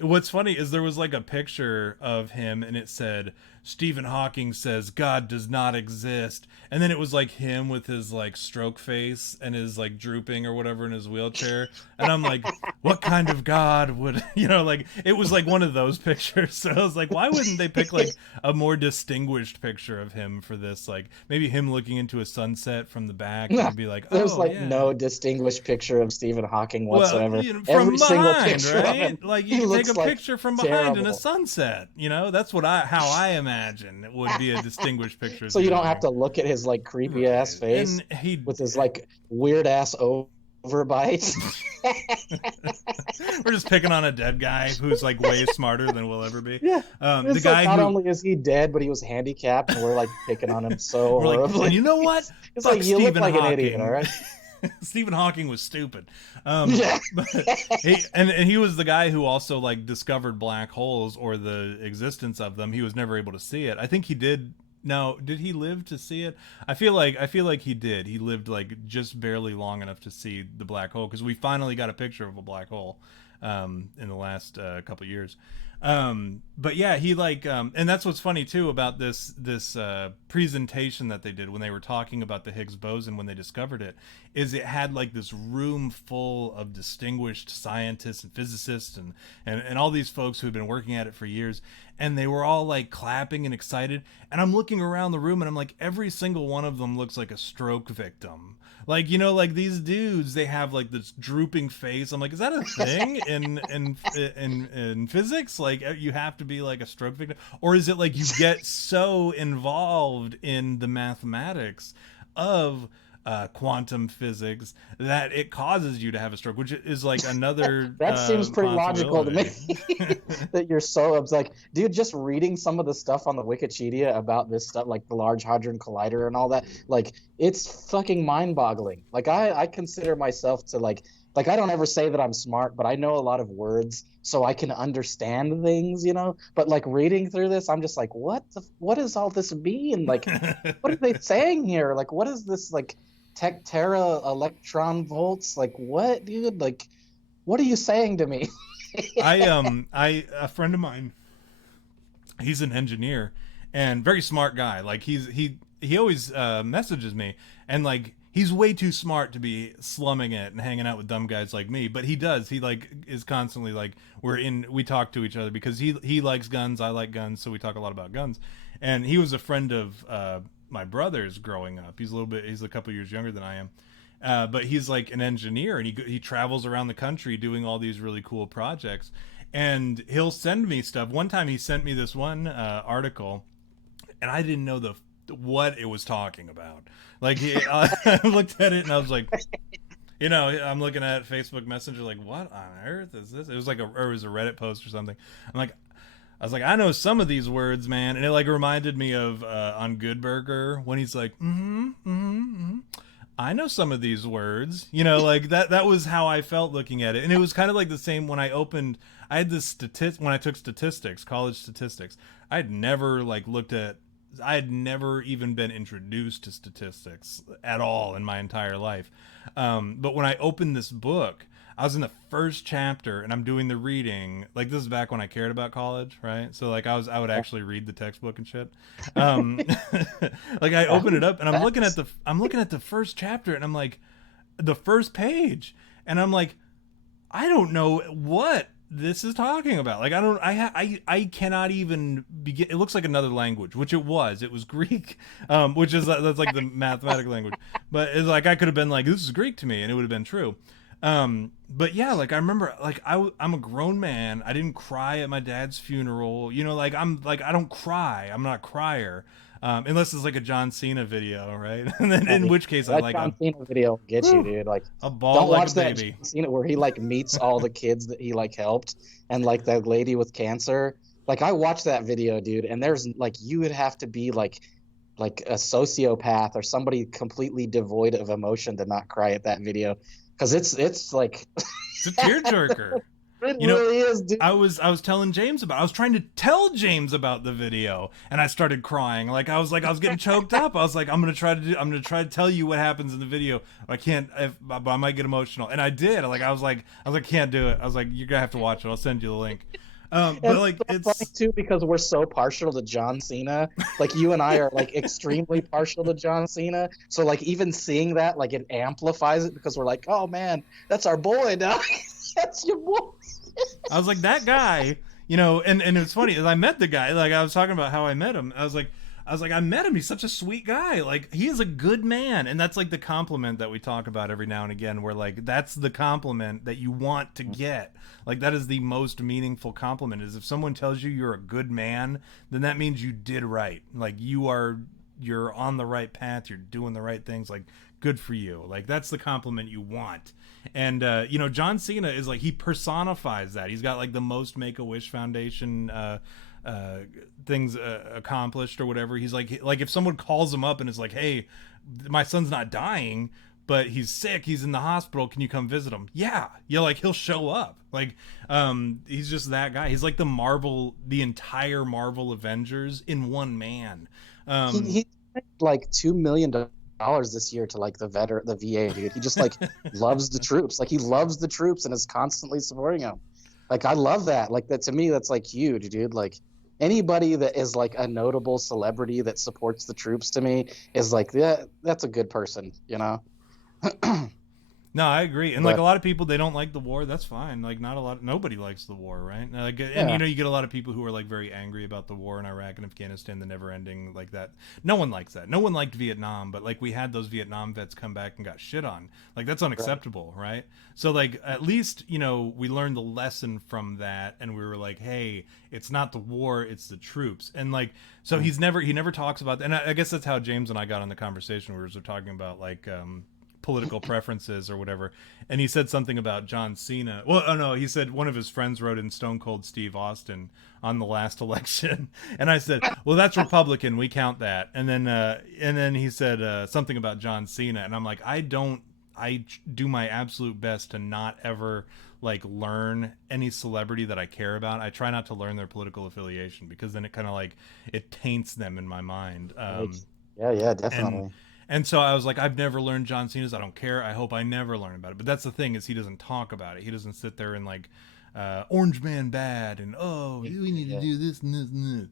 What's funny is there was like a picture of him and it said, Stephen Hawking says God does not exist. And then it was like him with his like stroke face and his like drooping or whatever in his wheelchair. And I'm like, what kind of God would, like it was like one of those pictures. So I was like, why wouldn't they pick like a more distinguished picture of him for this? Like maybe him looking into a sunset from the back and be like, There's oh, like yeah. no distinguished picture of Stephen Hawking Well, whatsoever. from Every single behind, picture of him, right? Like he you can take looks a like picture from behind in a terrible. sunset. That's how I imagine it would be a distinguished picture. So you don't have to look at his like creepy ass face And with his like weird ass overbite. we're just picking on a dead guy who's like way smarter than we'll ever be. Yeah. The It's guy like, not who only is he dead, but he was handicapped, and we're like picking on him so we're like, horribly. and you know what? It's Fuck like you look Stephen like Hawking. an idiot, all right? Stephen Hawking was stupid. Yeah. But he was the guy who also like discovered black holes or the existence of them. He was never able to see it. I think he did. No, did he live to see it? I feel like he did. He lived like just barely long enough to see the black hole because we finally got a picture of a black hole in the last couple years. But yeah, he like and that's what's funny too about this presentation that they did when they were talking about the Higgs boson when they discovered it, is it had like this room full of distinguished scientists and physicists and all these folks who had been working at it for years, and they were all like clapping and excited, and I'm looking around the room and I'm like, every single one of them looks like a stroke victim. Like, like these dudes, they have like this drooping face. I'm like, is that a thing in physics? Like, you have to be like a stroke victim, or is it like you get so involved in the mathematics of quantum physics that it causes you to have a stroke, which is like another That seems pretty logical to me. That you're so like, dude, just reading some of the stuff on the Wikipedia about this stuff, like the Large Hadron Collider and all that, like it's fucking mind-boggling. Like I consider myself to like I don't ever say that I'm smart, but I know a lot of words, so I can understand things, But like reading through this, I'm just like, what does all this mean? Like, what are they saying here? Like, what is this like? Tera electron volts, like what, dude? Like, what are you saying to me? A friend of mine, he's an engineer and very smart guy. Like he always messages me, and like he's way too smart to be slumming it and hanging out with dumb guys like me, but he like is constantly like we talk to each other because he likes guns, I like guns, so we talk a lot about guns. And he was a friend of my brother's growing up. He's a couple years younger than I am. But he's like an engineer, and he travels around the country doing all these really cool projects, and he'll send me stuff. One time he sent me this one article, and I didn't know what it was talking about. Like I looked at it and I was like, I'm looking at Facebook Messenger like, what on earth is this? It was like it was a Reddit post or something. I was like, I know some of these words, man. And it like reminded me of on Good Burger when he's like, I know some of these words, like that was how I felt looking at it. And it was kind of like the same when I had this when I took statistics, college statistics. I had never even been introduced to statistics at all in my entire life. But when I opened this book, I was in the first chapter and I'm doing the reading. Like, this is back when I cared about college, right? So like I would actually read the textbook and shit. Like I open it up and I'm looking at the first chapter and I'm like, the first page, and I'm like, I don't know what this is talking about. Like I cannot even begin. It looks like another language, which it was Greek, which is that's like the mathematical language. But it's like I could have been like, this is Greek to me, and it would have been true. But yeah, like I remember, like I'm a grown man. I didn't cry at my dad's funeral. Like I don't cry. I'm not a crier. Unless it's like a John Cena video, right? And then Oh, in yeah. which case I That like John Cena video will get you, whew, dude. Like, a ball don't like a watch that baby. John Cena where he like meets all the kids that he like helped, and like that lady with cancer. Like, I watched that video, dude, and there's like you would have to be like a sociopath or somebody completely devoid of emotion to not cry at that video, because it's like It's a tearjerker. it You know, really is, dude. I was telling James about. I was trying to tell James about the video, and I started crying. I was getting choked up. I was like, I'm gonna try to tell you what happens in the video. I can't, but I might get emotional, and I did. I was like, can't do it. I was like, you're gonna have to watch it. I'll send you the link. But And like, it's so funny it's too because we're so partial to John Cena. Like, you and I are like extremely partial to John Cena. So like even seeing that, like, it amplifies it because we're like, oh man, that's our boy now. That's your boy. I was like that guy, and it's funny. As I met the guy, like I was talking about how I met him. I met him. He's such a sweet guy. Like, he is a good man, and that's like the compliment that we talk about every now and again. Where like that's the compliment that you want to get. Like, that is the most meaningful compliment. Is if someone tells you you're a good man, then that means you did right. Like, you're on the right path. You're doing the right things. Like, good for you. Like, that's the compliment you want. And John Cena is like, he personifies that. He's got like the most Make-A-Wish Foundation things accomplished or whatever. He's like if someone calls him up and is like, hey, my son's not dying but he's sick, he's in the hospital, can you come visit him? Yeah, like, he'll show up. Like, he's just that guy. He's like the entire Marvel Avengers in one man. He like $2 million this year to like the VA, dude. He just like loves the troops. Like, he loves the troops and is constantly supporting them. Like, I love that. Like, that to me, that's like huge, dude. Like, anybody that is like a notable celebrity that supports the troops to me is like, yeah, that's a good person, you know? No, I agree. And like, But a lot of people, they don't like the war. That's fine. Like, nobody likes the war, right? Like, and yeah, you get a lot of people who are like very angry about the war in Iraq and Afghanistan, the never ending, like that. No one likes that. No one liked Vietnam, but like, we had those Vietnam vets come back and got shit on. Like, that's right. unacceptable, right? So like, at least, we learned the lesson from that, and we were like, hey, it's not the war, it's the troops. And like, so he never talks about that. And I guess that's how James and I got on the conversation. We were talking about like, political preferences or whatever, and he said something about John Cena. Well, oh no, he said one of his friends wrote in Stone Cold Steve Austin on the last election, and I said, well, that's Republican, we count that. And then he said something about John Cena, and I'm like, I do my absolute best to not ever like learn any celebrity that I care about. I try not to learn their political affiliation, because then it kind of like, it taints them in my mind. Right. Yeah, And definitely. and so I was like, I've never learned John Cena's. I don't care. I hope I never learn about it. But that's the thing, is he doesn't talk about it. He doesn't sit there and like, Orange Man bad, and oh, we need to Yeah. do this and this and this.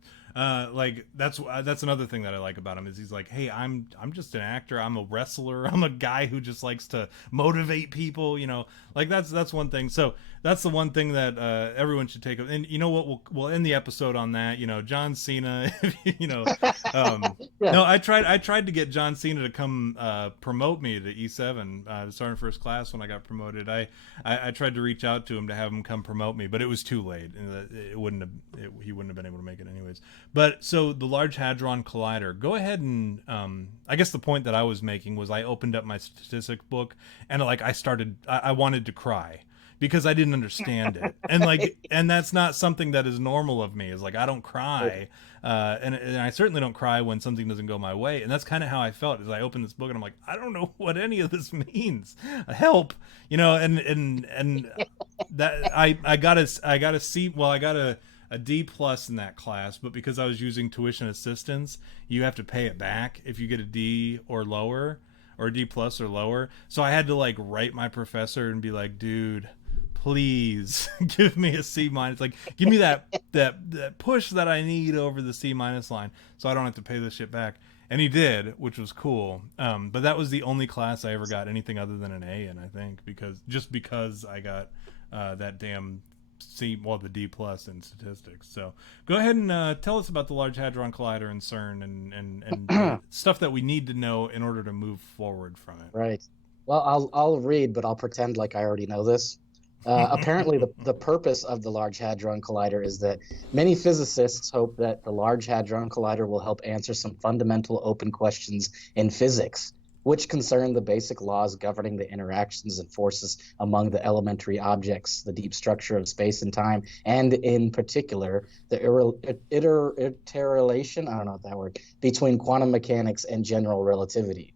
Like, that's another thing that I like about him, is he's like, hey, I'm just an actor. I'm a wrestler. I'm a guy who just likes to motivate people. Like, that's one thing. So that's the one thing that everyone should take. And you know what? We'll end the episode on that. John Cena. Yeah. No, I tried to get John Cena to come promote me to E7 to Sergeant First Class when I got promoted. I tried to reach out to him to have him come promote me, but it was too late. He wouldn't have been able to make it anyways. But so the Large Hadron Collider. Go ahead and I guess the point that I was making was, I opened up my statistic book, and like, I wanted to cry, because I didn't understand it. And like, and that's not something that is normal of me. Is like, I don't cry. And I certainly don't cry when something doesn't go my way. And that's kind of how I felt as I opened this book, and I'm like, I don't know what any of this means. Help, and that I got a C. Well, I got a D plus in that class, but because I was using tuition assistance, you have to pay it back if you get a D or lower, or a D plus or lower. So I had to like write my professor and be like, dude, please give me a C minus. Like, give me that push that I need over the C minus line, so I don't have to pay this shit back. And he did, which was cool. But that was the only class I ever got anything other than an A in, I think, because I got that damn the D plus in statistics. So go ahead and tell us about the Large Hadron Collider and CERN, and stuff that we need to know in order to move forward from it. Right. Well, I'll read, but I'll pretend like I already know this. Apparently, the purpose of the Large Hadron Collider is that many physicists hope that the Large Hadron Collider will help answer some fundamental open questions in physics, which concern the basic laws governing the interactions and forces among the elementary objects, the deep structure of space and time, and in particular, the interrelation, I don't know what that word, between quantum mechanics and general relativity.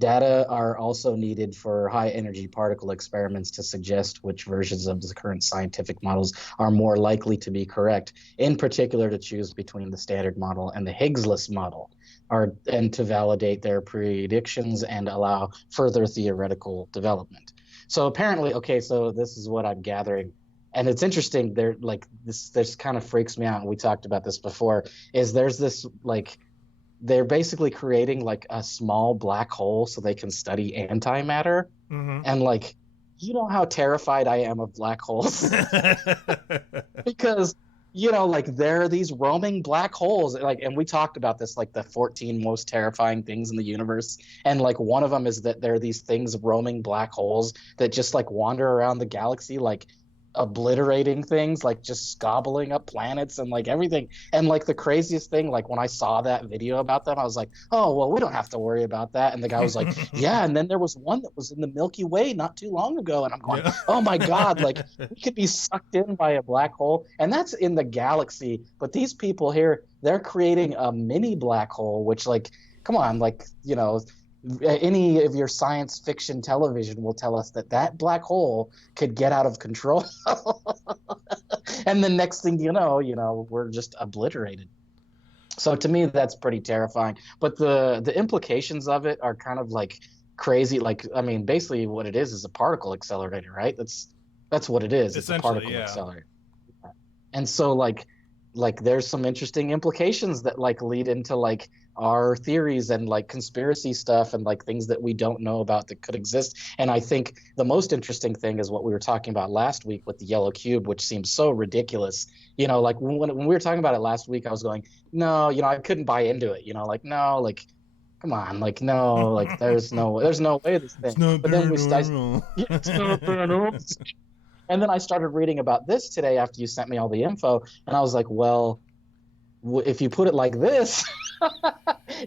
Data are also needed for high energy particle experiments to suggest which versions of the current scientific models are more likely to be correct, in particular to choose between the standard model and the Higgsless model, and to validate their predictions and allow further theoretical development. So apparently, okay, so this is what I'm gathering. And it's interesting, they're like this kind of freaks me out. And we talked about this before, is there's this like they're basically creating like a small black hole so they can study antimatter. Mm-hmm. And like, you know how terrified I am of black holes because like there are these roaming black holes, like, and we talked about this, like the 14 most terrifying things in the universe, and like one of them is that there are these things roaming black holes that just like wander around the galaxy, like obliterating things, like just gobbling up planets and like everything. And like the craziest thing, like when I saw that video about them, I was like, oh well, we don't have to worry about that. And the guy was like, yeah, and then there was one that was in the Milky Way not too long ago, and I'm going, Yeah. oh my god, like we could be sucked in by a black hole, and that's in the galaxy. But these people here, they're creating a mini black hole, which, like, come on, like, any of your science fiction television will tell us that that black hole could get out of control. And the next thing we're just obliterated. So to me, that's pretty terrifying. But the implications of it are kind of like crazy. Like, I mean, basically what it is a particle accelerator, right? That's what it is. It's a Essentially, particle yeah. accelerator. And so like there's some interesting implications that like lead into like our theories and like conspiracy stuff and like things that we don't know about that could exist. And I think the most interesting thing is what we were talking about last week with the yellow cube, which seems so ridiculous. Like when we were talking about it last week, I was going, no, I couldn't buy into it. Like, no, like, come on, like, no, like there's no way this It's thing. not But then paranormal. yeah, it's not paranormal. And then I started reading about this today after you sent me all the info, and I was like, well, if you put it like this,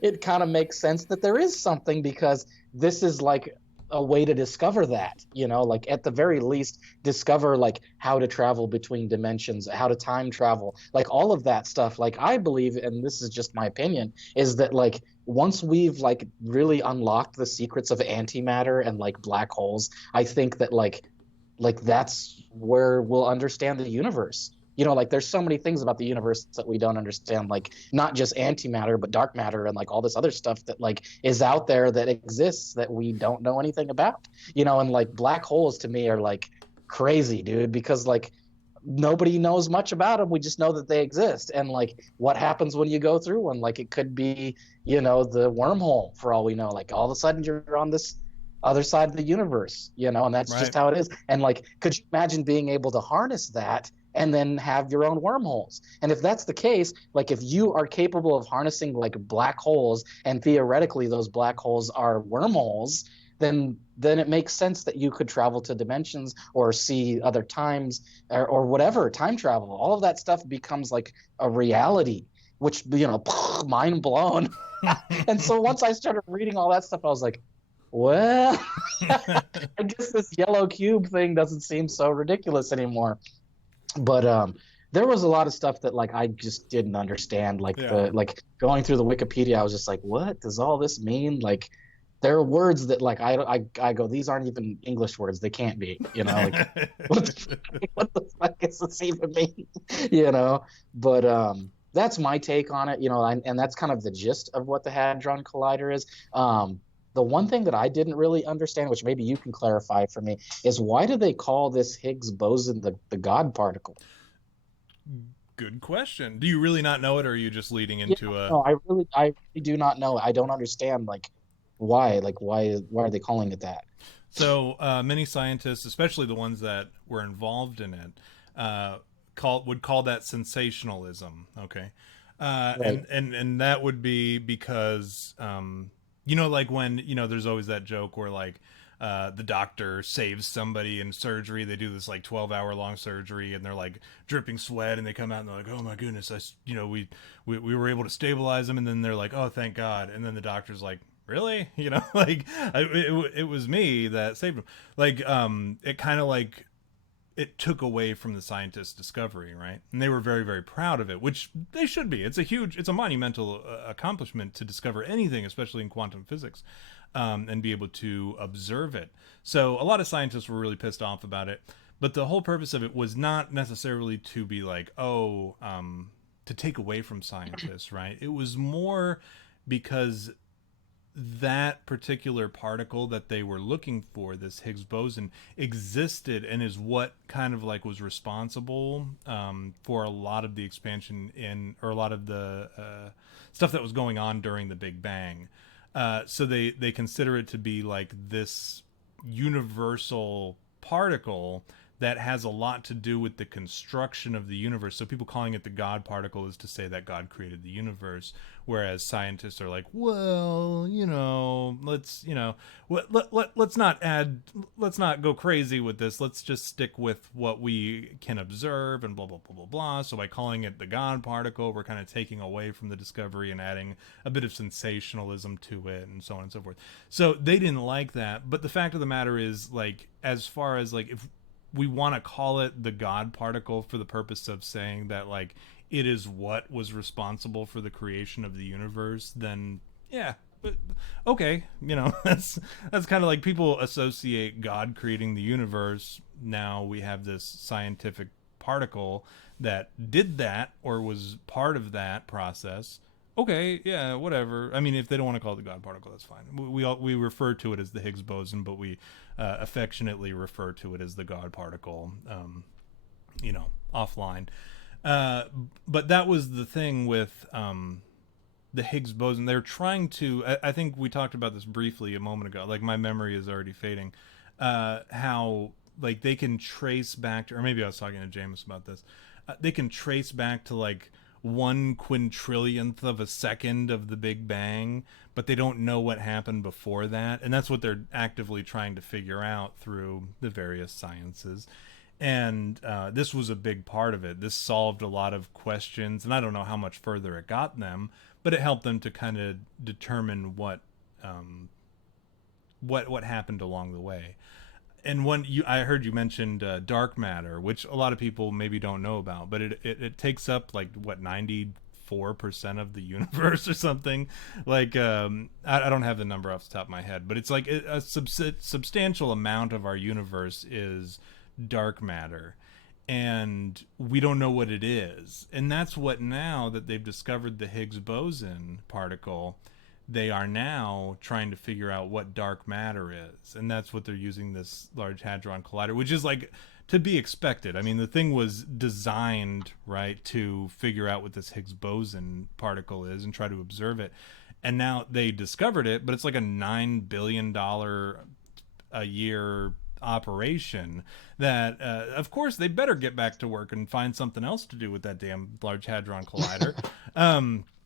it kind of makes sense that there is something, because this is like a way to discover that, like at the very least, discover like how to travel between dimensions, how to time travel, like all of that stuff. Like I believe, and this is just my opinion, is that like once we've like really unlocked the secrets of antimatter and like black holes, I think that like that's where we'll understand the universe. Like there's so many things about the universe that we don't understand, like not just antimatter but dark matter and like all this other stuff that like is out there that exists that we don't know anything about. And like black holes to me are like crazy, dude, because like nobody knows much about them. We just know that they exist, and like what happens when you go through one. Like it could be the wormhole, for all we know. Like all of a sudden you're on this other side of the universe, and that's Right. just how it is. And like, could you imagine being able to harness that and then have your own wormholes? And if that's the case, like if you are capable of harnessing like black holes, and theoretically those black holes are wormholes, then it makes sense that you could travel to dimensions or see other times, or whatever, time travel. All of that stuff becomes like a reality, which mind blown. And so once I started reading all that stuff, I was like, well, I guess this yellow cube thing doesn't seem so ridiculous anymore. But there was a lot of stuff that like I just didn't understand. Like Yeah. going through the Wikipedia, I was just like, what does all this mean? Like there are words that like I go, these aren't even English words. They can't be, like what the fuck does this even mean? But that's my take on it, and that's kind of the gist of what the Hadron Collider is. The one thing that I didn't really understand, which maybe you can clarify for me, is why do they call this Higgs boson the God particle? Good question. Do you really not know it, or are you just leading Yeah, into a? no, I really do not know. I don't understand why are they calling it that? So many scientists, especially the ones that were involved in it, would call that sensationalism. Okay, Right. and that would be because like when there's always that joke where like the doctor saves somebody in surgery. They do this like 12-hour long surgery, and they're like dripping sweat, and they come out and they're like, "Oh my goodness, we were able to stabilize them." And then they're like, "Oh, thank God." And then the doctor's like, "Really?" Like it was me that saved him. Like it kind of like it took away from the scientists' discovery, right? And they were very, very proud of it, which they should be. It's a monumental accomplishment to discover anything, especially in quantum physics, and be able to observe it. So a lot of scientists were really pissed off about it. But the whole purpose of it was not necessarily to be like, to take away from scientists, right? It was more because that particular particle that they were looking for, this Higgs boson, existed and is what kind of like was responsible for a lot of the expansion or a lot of the stuff that was going on during the Big Bang. So they consider it to be like this universal particle that has a lot to do with the construction of the universe. So people calling it the God particle is to say that God created the universe, whereas scientists are like, well, let's not go crazy with this. Let's just stick with what we can observe and blah blah blah blah blah. So by calling it the God particle, we're kind of taking away from the discovery and adding a bit of sensationalism to it, and so on and so forth. So they didn't like that. But the fact of the matter is, like, as far as like if we want to call it the God particle for the purpose of saying that like it is what was responsible for the creation of the universe, then yeah, but okay, that's kind of like people associate God creating the universe. Now we have this scientific particle that did that or was part of that process. Okay, yeah, whatever. I mean, if they don't want to call it the God particle, that's fine. We refer to it as the Higgs boson, but we affectionately refer to it as the God particle, offline. But that was the thing with the Higgs boson. They're trying to. I think we talked about this briefly a moment ago. Like my memory is already fading. How like they can trace back to, or maybe I was talking to James about this. They can trace back to like 1/quintrillionth of a second of the Big Bang, but they don't know what happened before that, and that's what they're actively trying to figure out through the various sciences. And this was a big part of it. This solved a lot of questions, and I don't know how much further it got them, but it helped them to kind of determine what happened along the way. And I heard you mentioned dark matter, which a lot of people maybe don't know about, but it takes up like what 94% of the universe or something. Like I don't have the number off the top of my head, but it's like a substantial amount of our universe is dark matter, and we don't know what it is. And that's what, now that they've discovered the Higgs boson particle, they are now trying to figure out what dark matter is, and that's what they're using this Large Hadron Collider, which is like to be expected. I mean, the thing was designed, right, to figure out what this Higgs boson particle is and try to observe it. And now they discovered it, but it's like a $9 billion a year operation that of course they better get back to work and find something else to do with that damn Large Hadron Collider.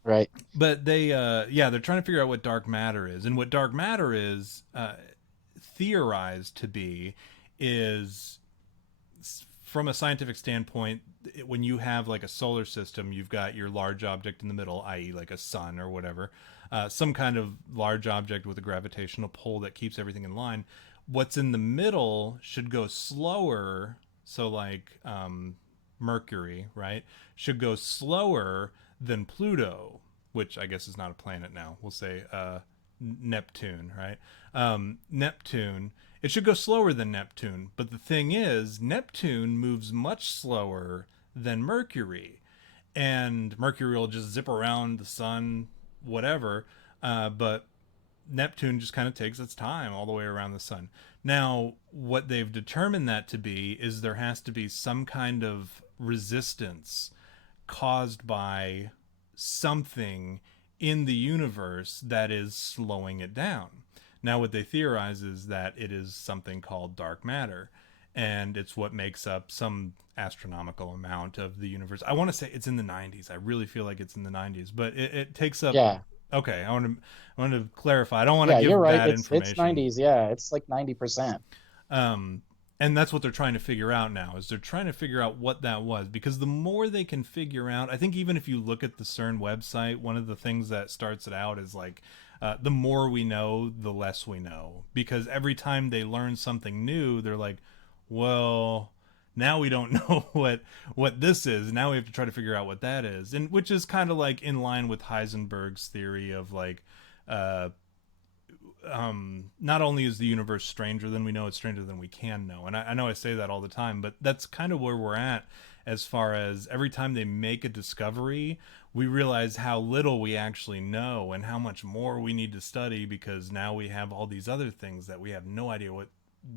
Right. But they're trying to figure out what dark matter is, and what dark matter is theorized to be is, from a scientific standpoint, when you have like a solar system, you've got your large object in the middle, i.e. like a sun or whatever, some kind of large object with a gravitational pull that keeps everything in line. What's in the middle should go slower, so like Mercury, right, should go slower than Pluto, which I guess is not a planet now. We'll say Neptune, right? Neptune, it should go slower than Neptune, but the thing is, Neptune moves much slower than Mercury, and Mercury will just zip around the sun, whatever, but Neptune just kind of takes its time all the way around the sun. Now, what they've determined that to be is there has to be some kind of resistance caused by something in the universe that is slowing it down. Now, what they theorize is that it is something called dark matter, and it's what makes up some astronomical amount of the universe. I want to say it's in the 90s. I really feel like it's in the 90s, but it takes up Yeah. Okay, I want to clarify. I don't want to Yeah, you're give right. bad It's information. 90s. Yeah, it's like 90%. Um, and that's what they're trying to figure out now, is they're trying to figure out what that was, because the more they can figure out, I think even if you look at the CERN website, one of the things that starts it out is like, the more we know, the less we know, because every time they learn something new, they're like, well, now we don't know what this is. Now we have to try to figure out what that is, and which is kind of like in line with Heisenberg's theory of like, uh, not only is the universe stranger than we know, it's stranger than we can know. And I know I say that all the time, but that's kind of where we're at, as far as every time they make a discovery, we realize how little we actually know and how much more we need to study, because now we have all these other things that we have no idea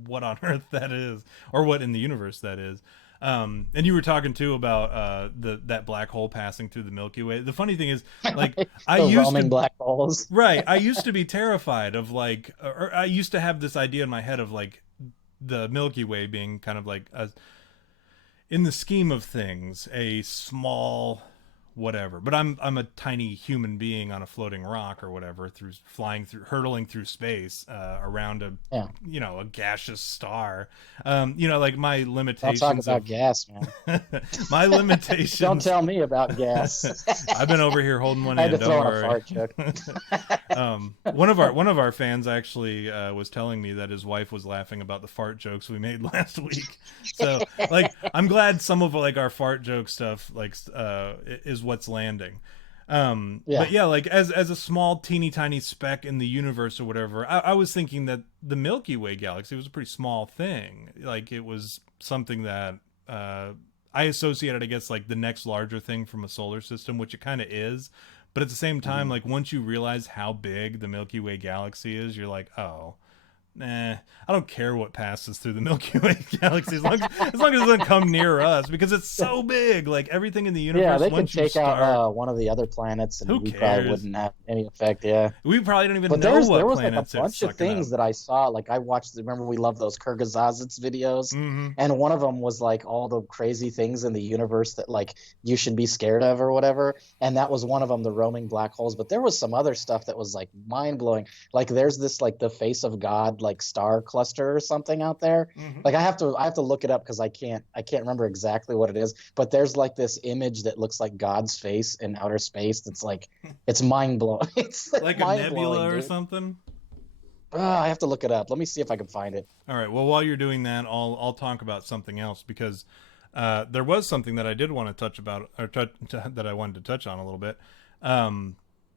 what on earth that is, or what in the universe that is. And you were talking too about that black hole passing through the Milky Way. The funny thing is, like, I The used roaming to black holes. right. I used to be terrified of like, or I used to have this idea in my head of like the Milky Way being kind of like in the scheme of things, a small whatever. But I'm a tiny human being on a floating rock or whatever, through flying through, hurtling through space, around a, Yeah. you know, a gaseous star. Like my Don't talk limitations about of gas, man. my Don't limitations. tell me about gas. I've been over here holding one I had to in. Don't throw in a worry. fart joke. One of our fans actually was telling me that his wife was laughing about the fart jokes we made last week. So like, I'm glad some of like our fart joke stuff like is what's landing. But Yeah. yeah, like as a small teeny tiny speck in the universe or whatever, I was thinking that the Milky Way galaxy was a pretty small thing. Like it was something that I associated, I guess, like the next larger thing from a solar system, which it kind of is. But at the same time, Mhm. like once you realize how big the Milky Way galaxy is, you're like, oh, nah, I don't care what passes through the Milky Way galaxy, as long as it doesn't come near us, because it's so big. Like everything in the Yeah, universe, they could once you take out start, one of the other planets, who and we probably cares? wouldn't have any effect. Yeah. We probably don't even But know there what was like a planets it's bunch of sucking up. things that I saw. Like I watched, remember we love those Kurgazazits videos, Mm-hmm. and one of them was like all the crazy things in the universe that like you should be scared of or whatever. And that was one of them, the roaming black holes. But there was some other stuff that was like mind blowing. Like there's this like the face of God like star cluster or something out there. Mm-hmm. Like I have to look it up because I can't remember exactly what it is. But there's like this image that looks like God's face in outer space. That's like it's mind blowing. It's Like a mind blowing, nebula or dude. something. I have to look it up. Let me see if I can find it. All right. Well, while you're doing that, I'll talk about something else, because there was something that I did want to touch about, or that I wanted to touch on a little bit.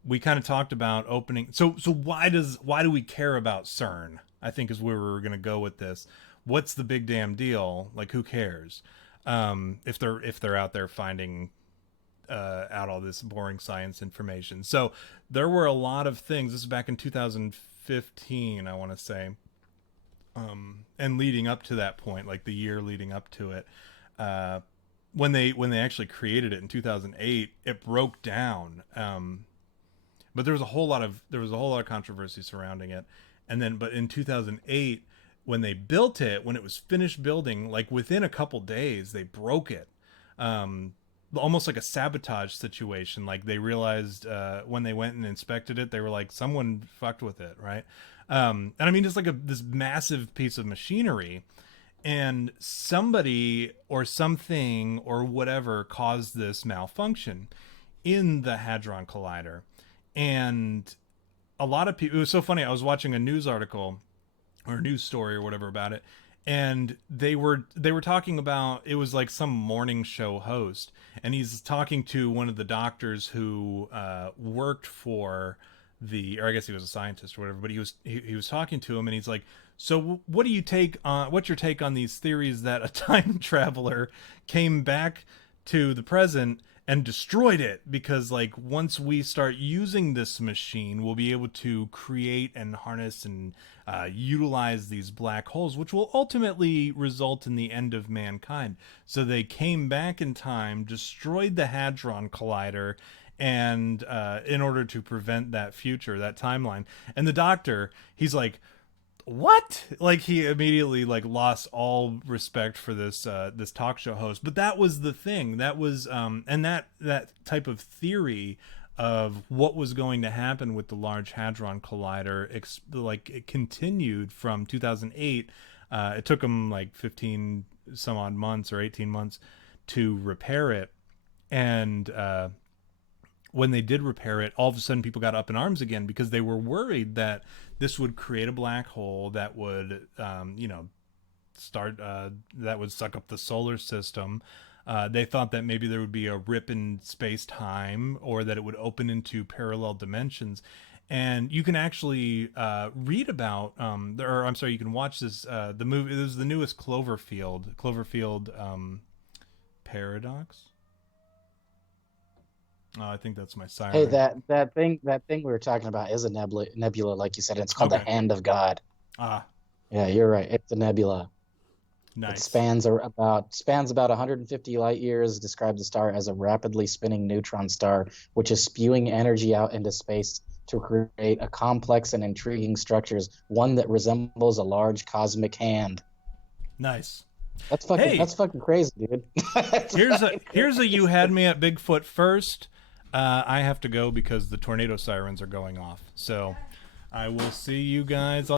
We kind of talked about opening. So why do we care about CERN? I think is where we were going to go with this. What's the big damn deal? Like, who cares? If they're out there finding out all this boring science information. So there were a lot of things. This is back in 2015, I want to say, and leading up to that point, like the year leading up to it, uh, when they actually created it in 2008, it broke down. But there was a whole lot of controversy surrounding it, and then but in 2008, when they built it, when it was finished building, like within a couple days, they broke it. Um, Almost like a sabotage situation. Like they realized when they went and inspected it, they were like, someone fucked with it, right? And I mean, just like this massive piece of machinery, and somebody or something or whatever caused this malfunction in the Hadron Collider. And a lot of people, it was so funny. I was watching a news article or a news story or whatever about it, and they were talking about, it was like some morning show host, and he's talking to one of the doctors who worked for the, or I guess he was a scientist or whatever, but he was talking to him, and he's like, so what's your take on these theories that a time traveler came back to the present and destroyed it, because like once we start using this machine, we'll be able to create and harness and utilize these black holes, which will ultimately result in the end of mankind. So they came back in time, destroyed the Hadron Collider, and in order to prevent that future, that timeline. And the doctor, he's like, what? Like he immediately like lost all respect for this talk show host. But that was the thing. That was and that type of theory of what was going to happen with the Large Hadron Collider. Like it continued from 2008. It took them like 15 some odd months or 18 months to repair it. And when they did repair it, all of a sudden people got up in arms again because they were worried that this would create a black hole that would, that would suck up the solar system. They thought that maybe there would be a rip in space time, or that it would open into parallel dimensions. And you can actually read about, or I'm sorry, you can watch this. The movie. This is the newest Cloverfield paradox. Oh, I think that's my siren. Hey, that thing we were talking about is a nebula, like you said. It's called the Hand of God. Ah, yeah, you're right. It's a nebula. nice. It spans about 150 light years. Describe the star as a rapidly spinning neutron star, which is spewing energy out into space to create a complex and intriguing structures, one that resembles a large cosmic hand. Nice. That's fucking crazy, dude. Here's a you had me at Bigfoot first. I have to go because the tornado sirens are going off. So I will see you guys.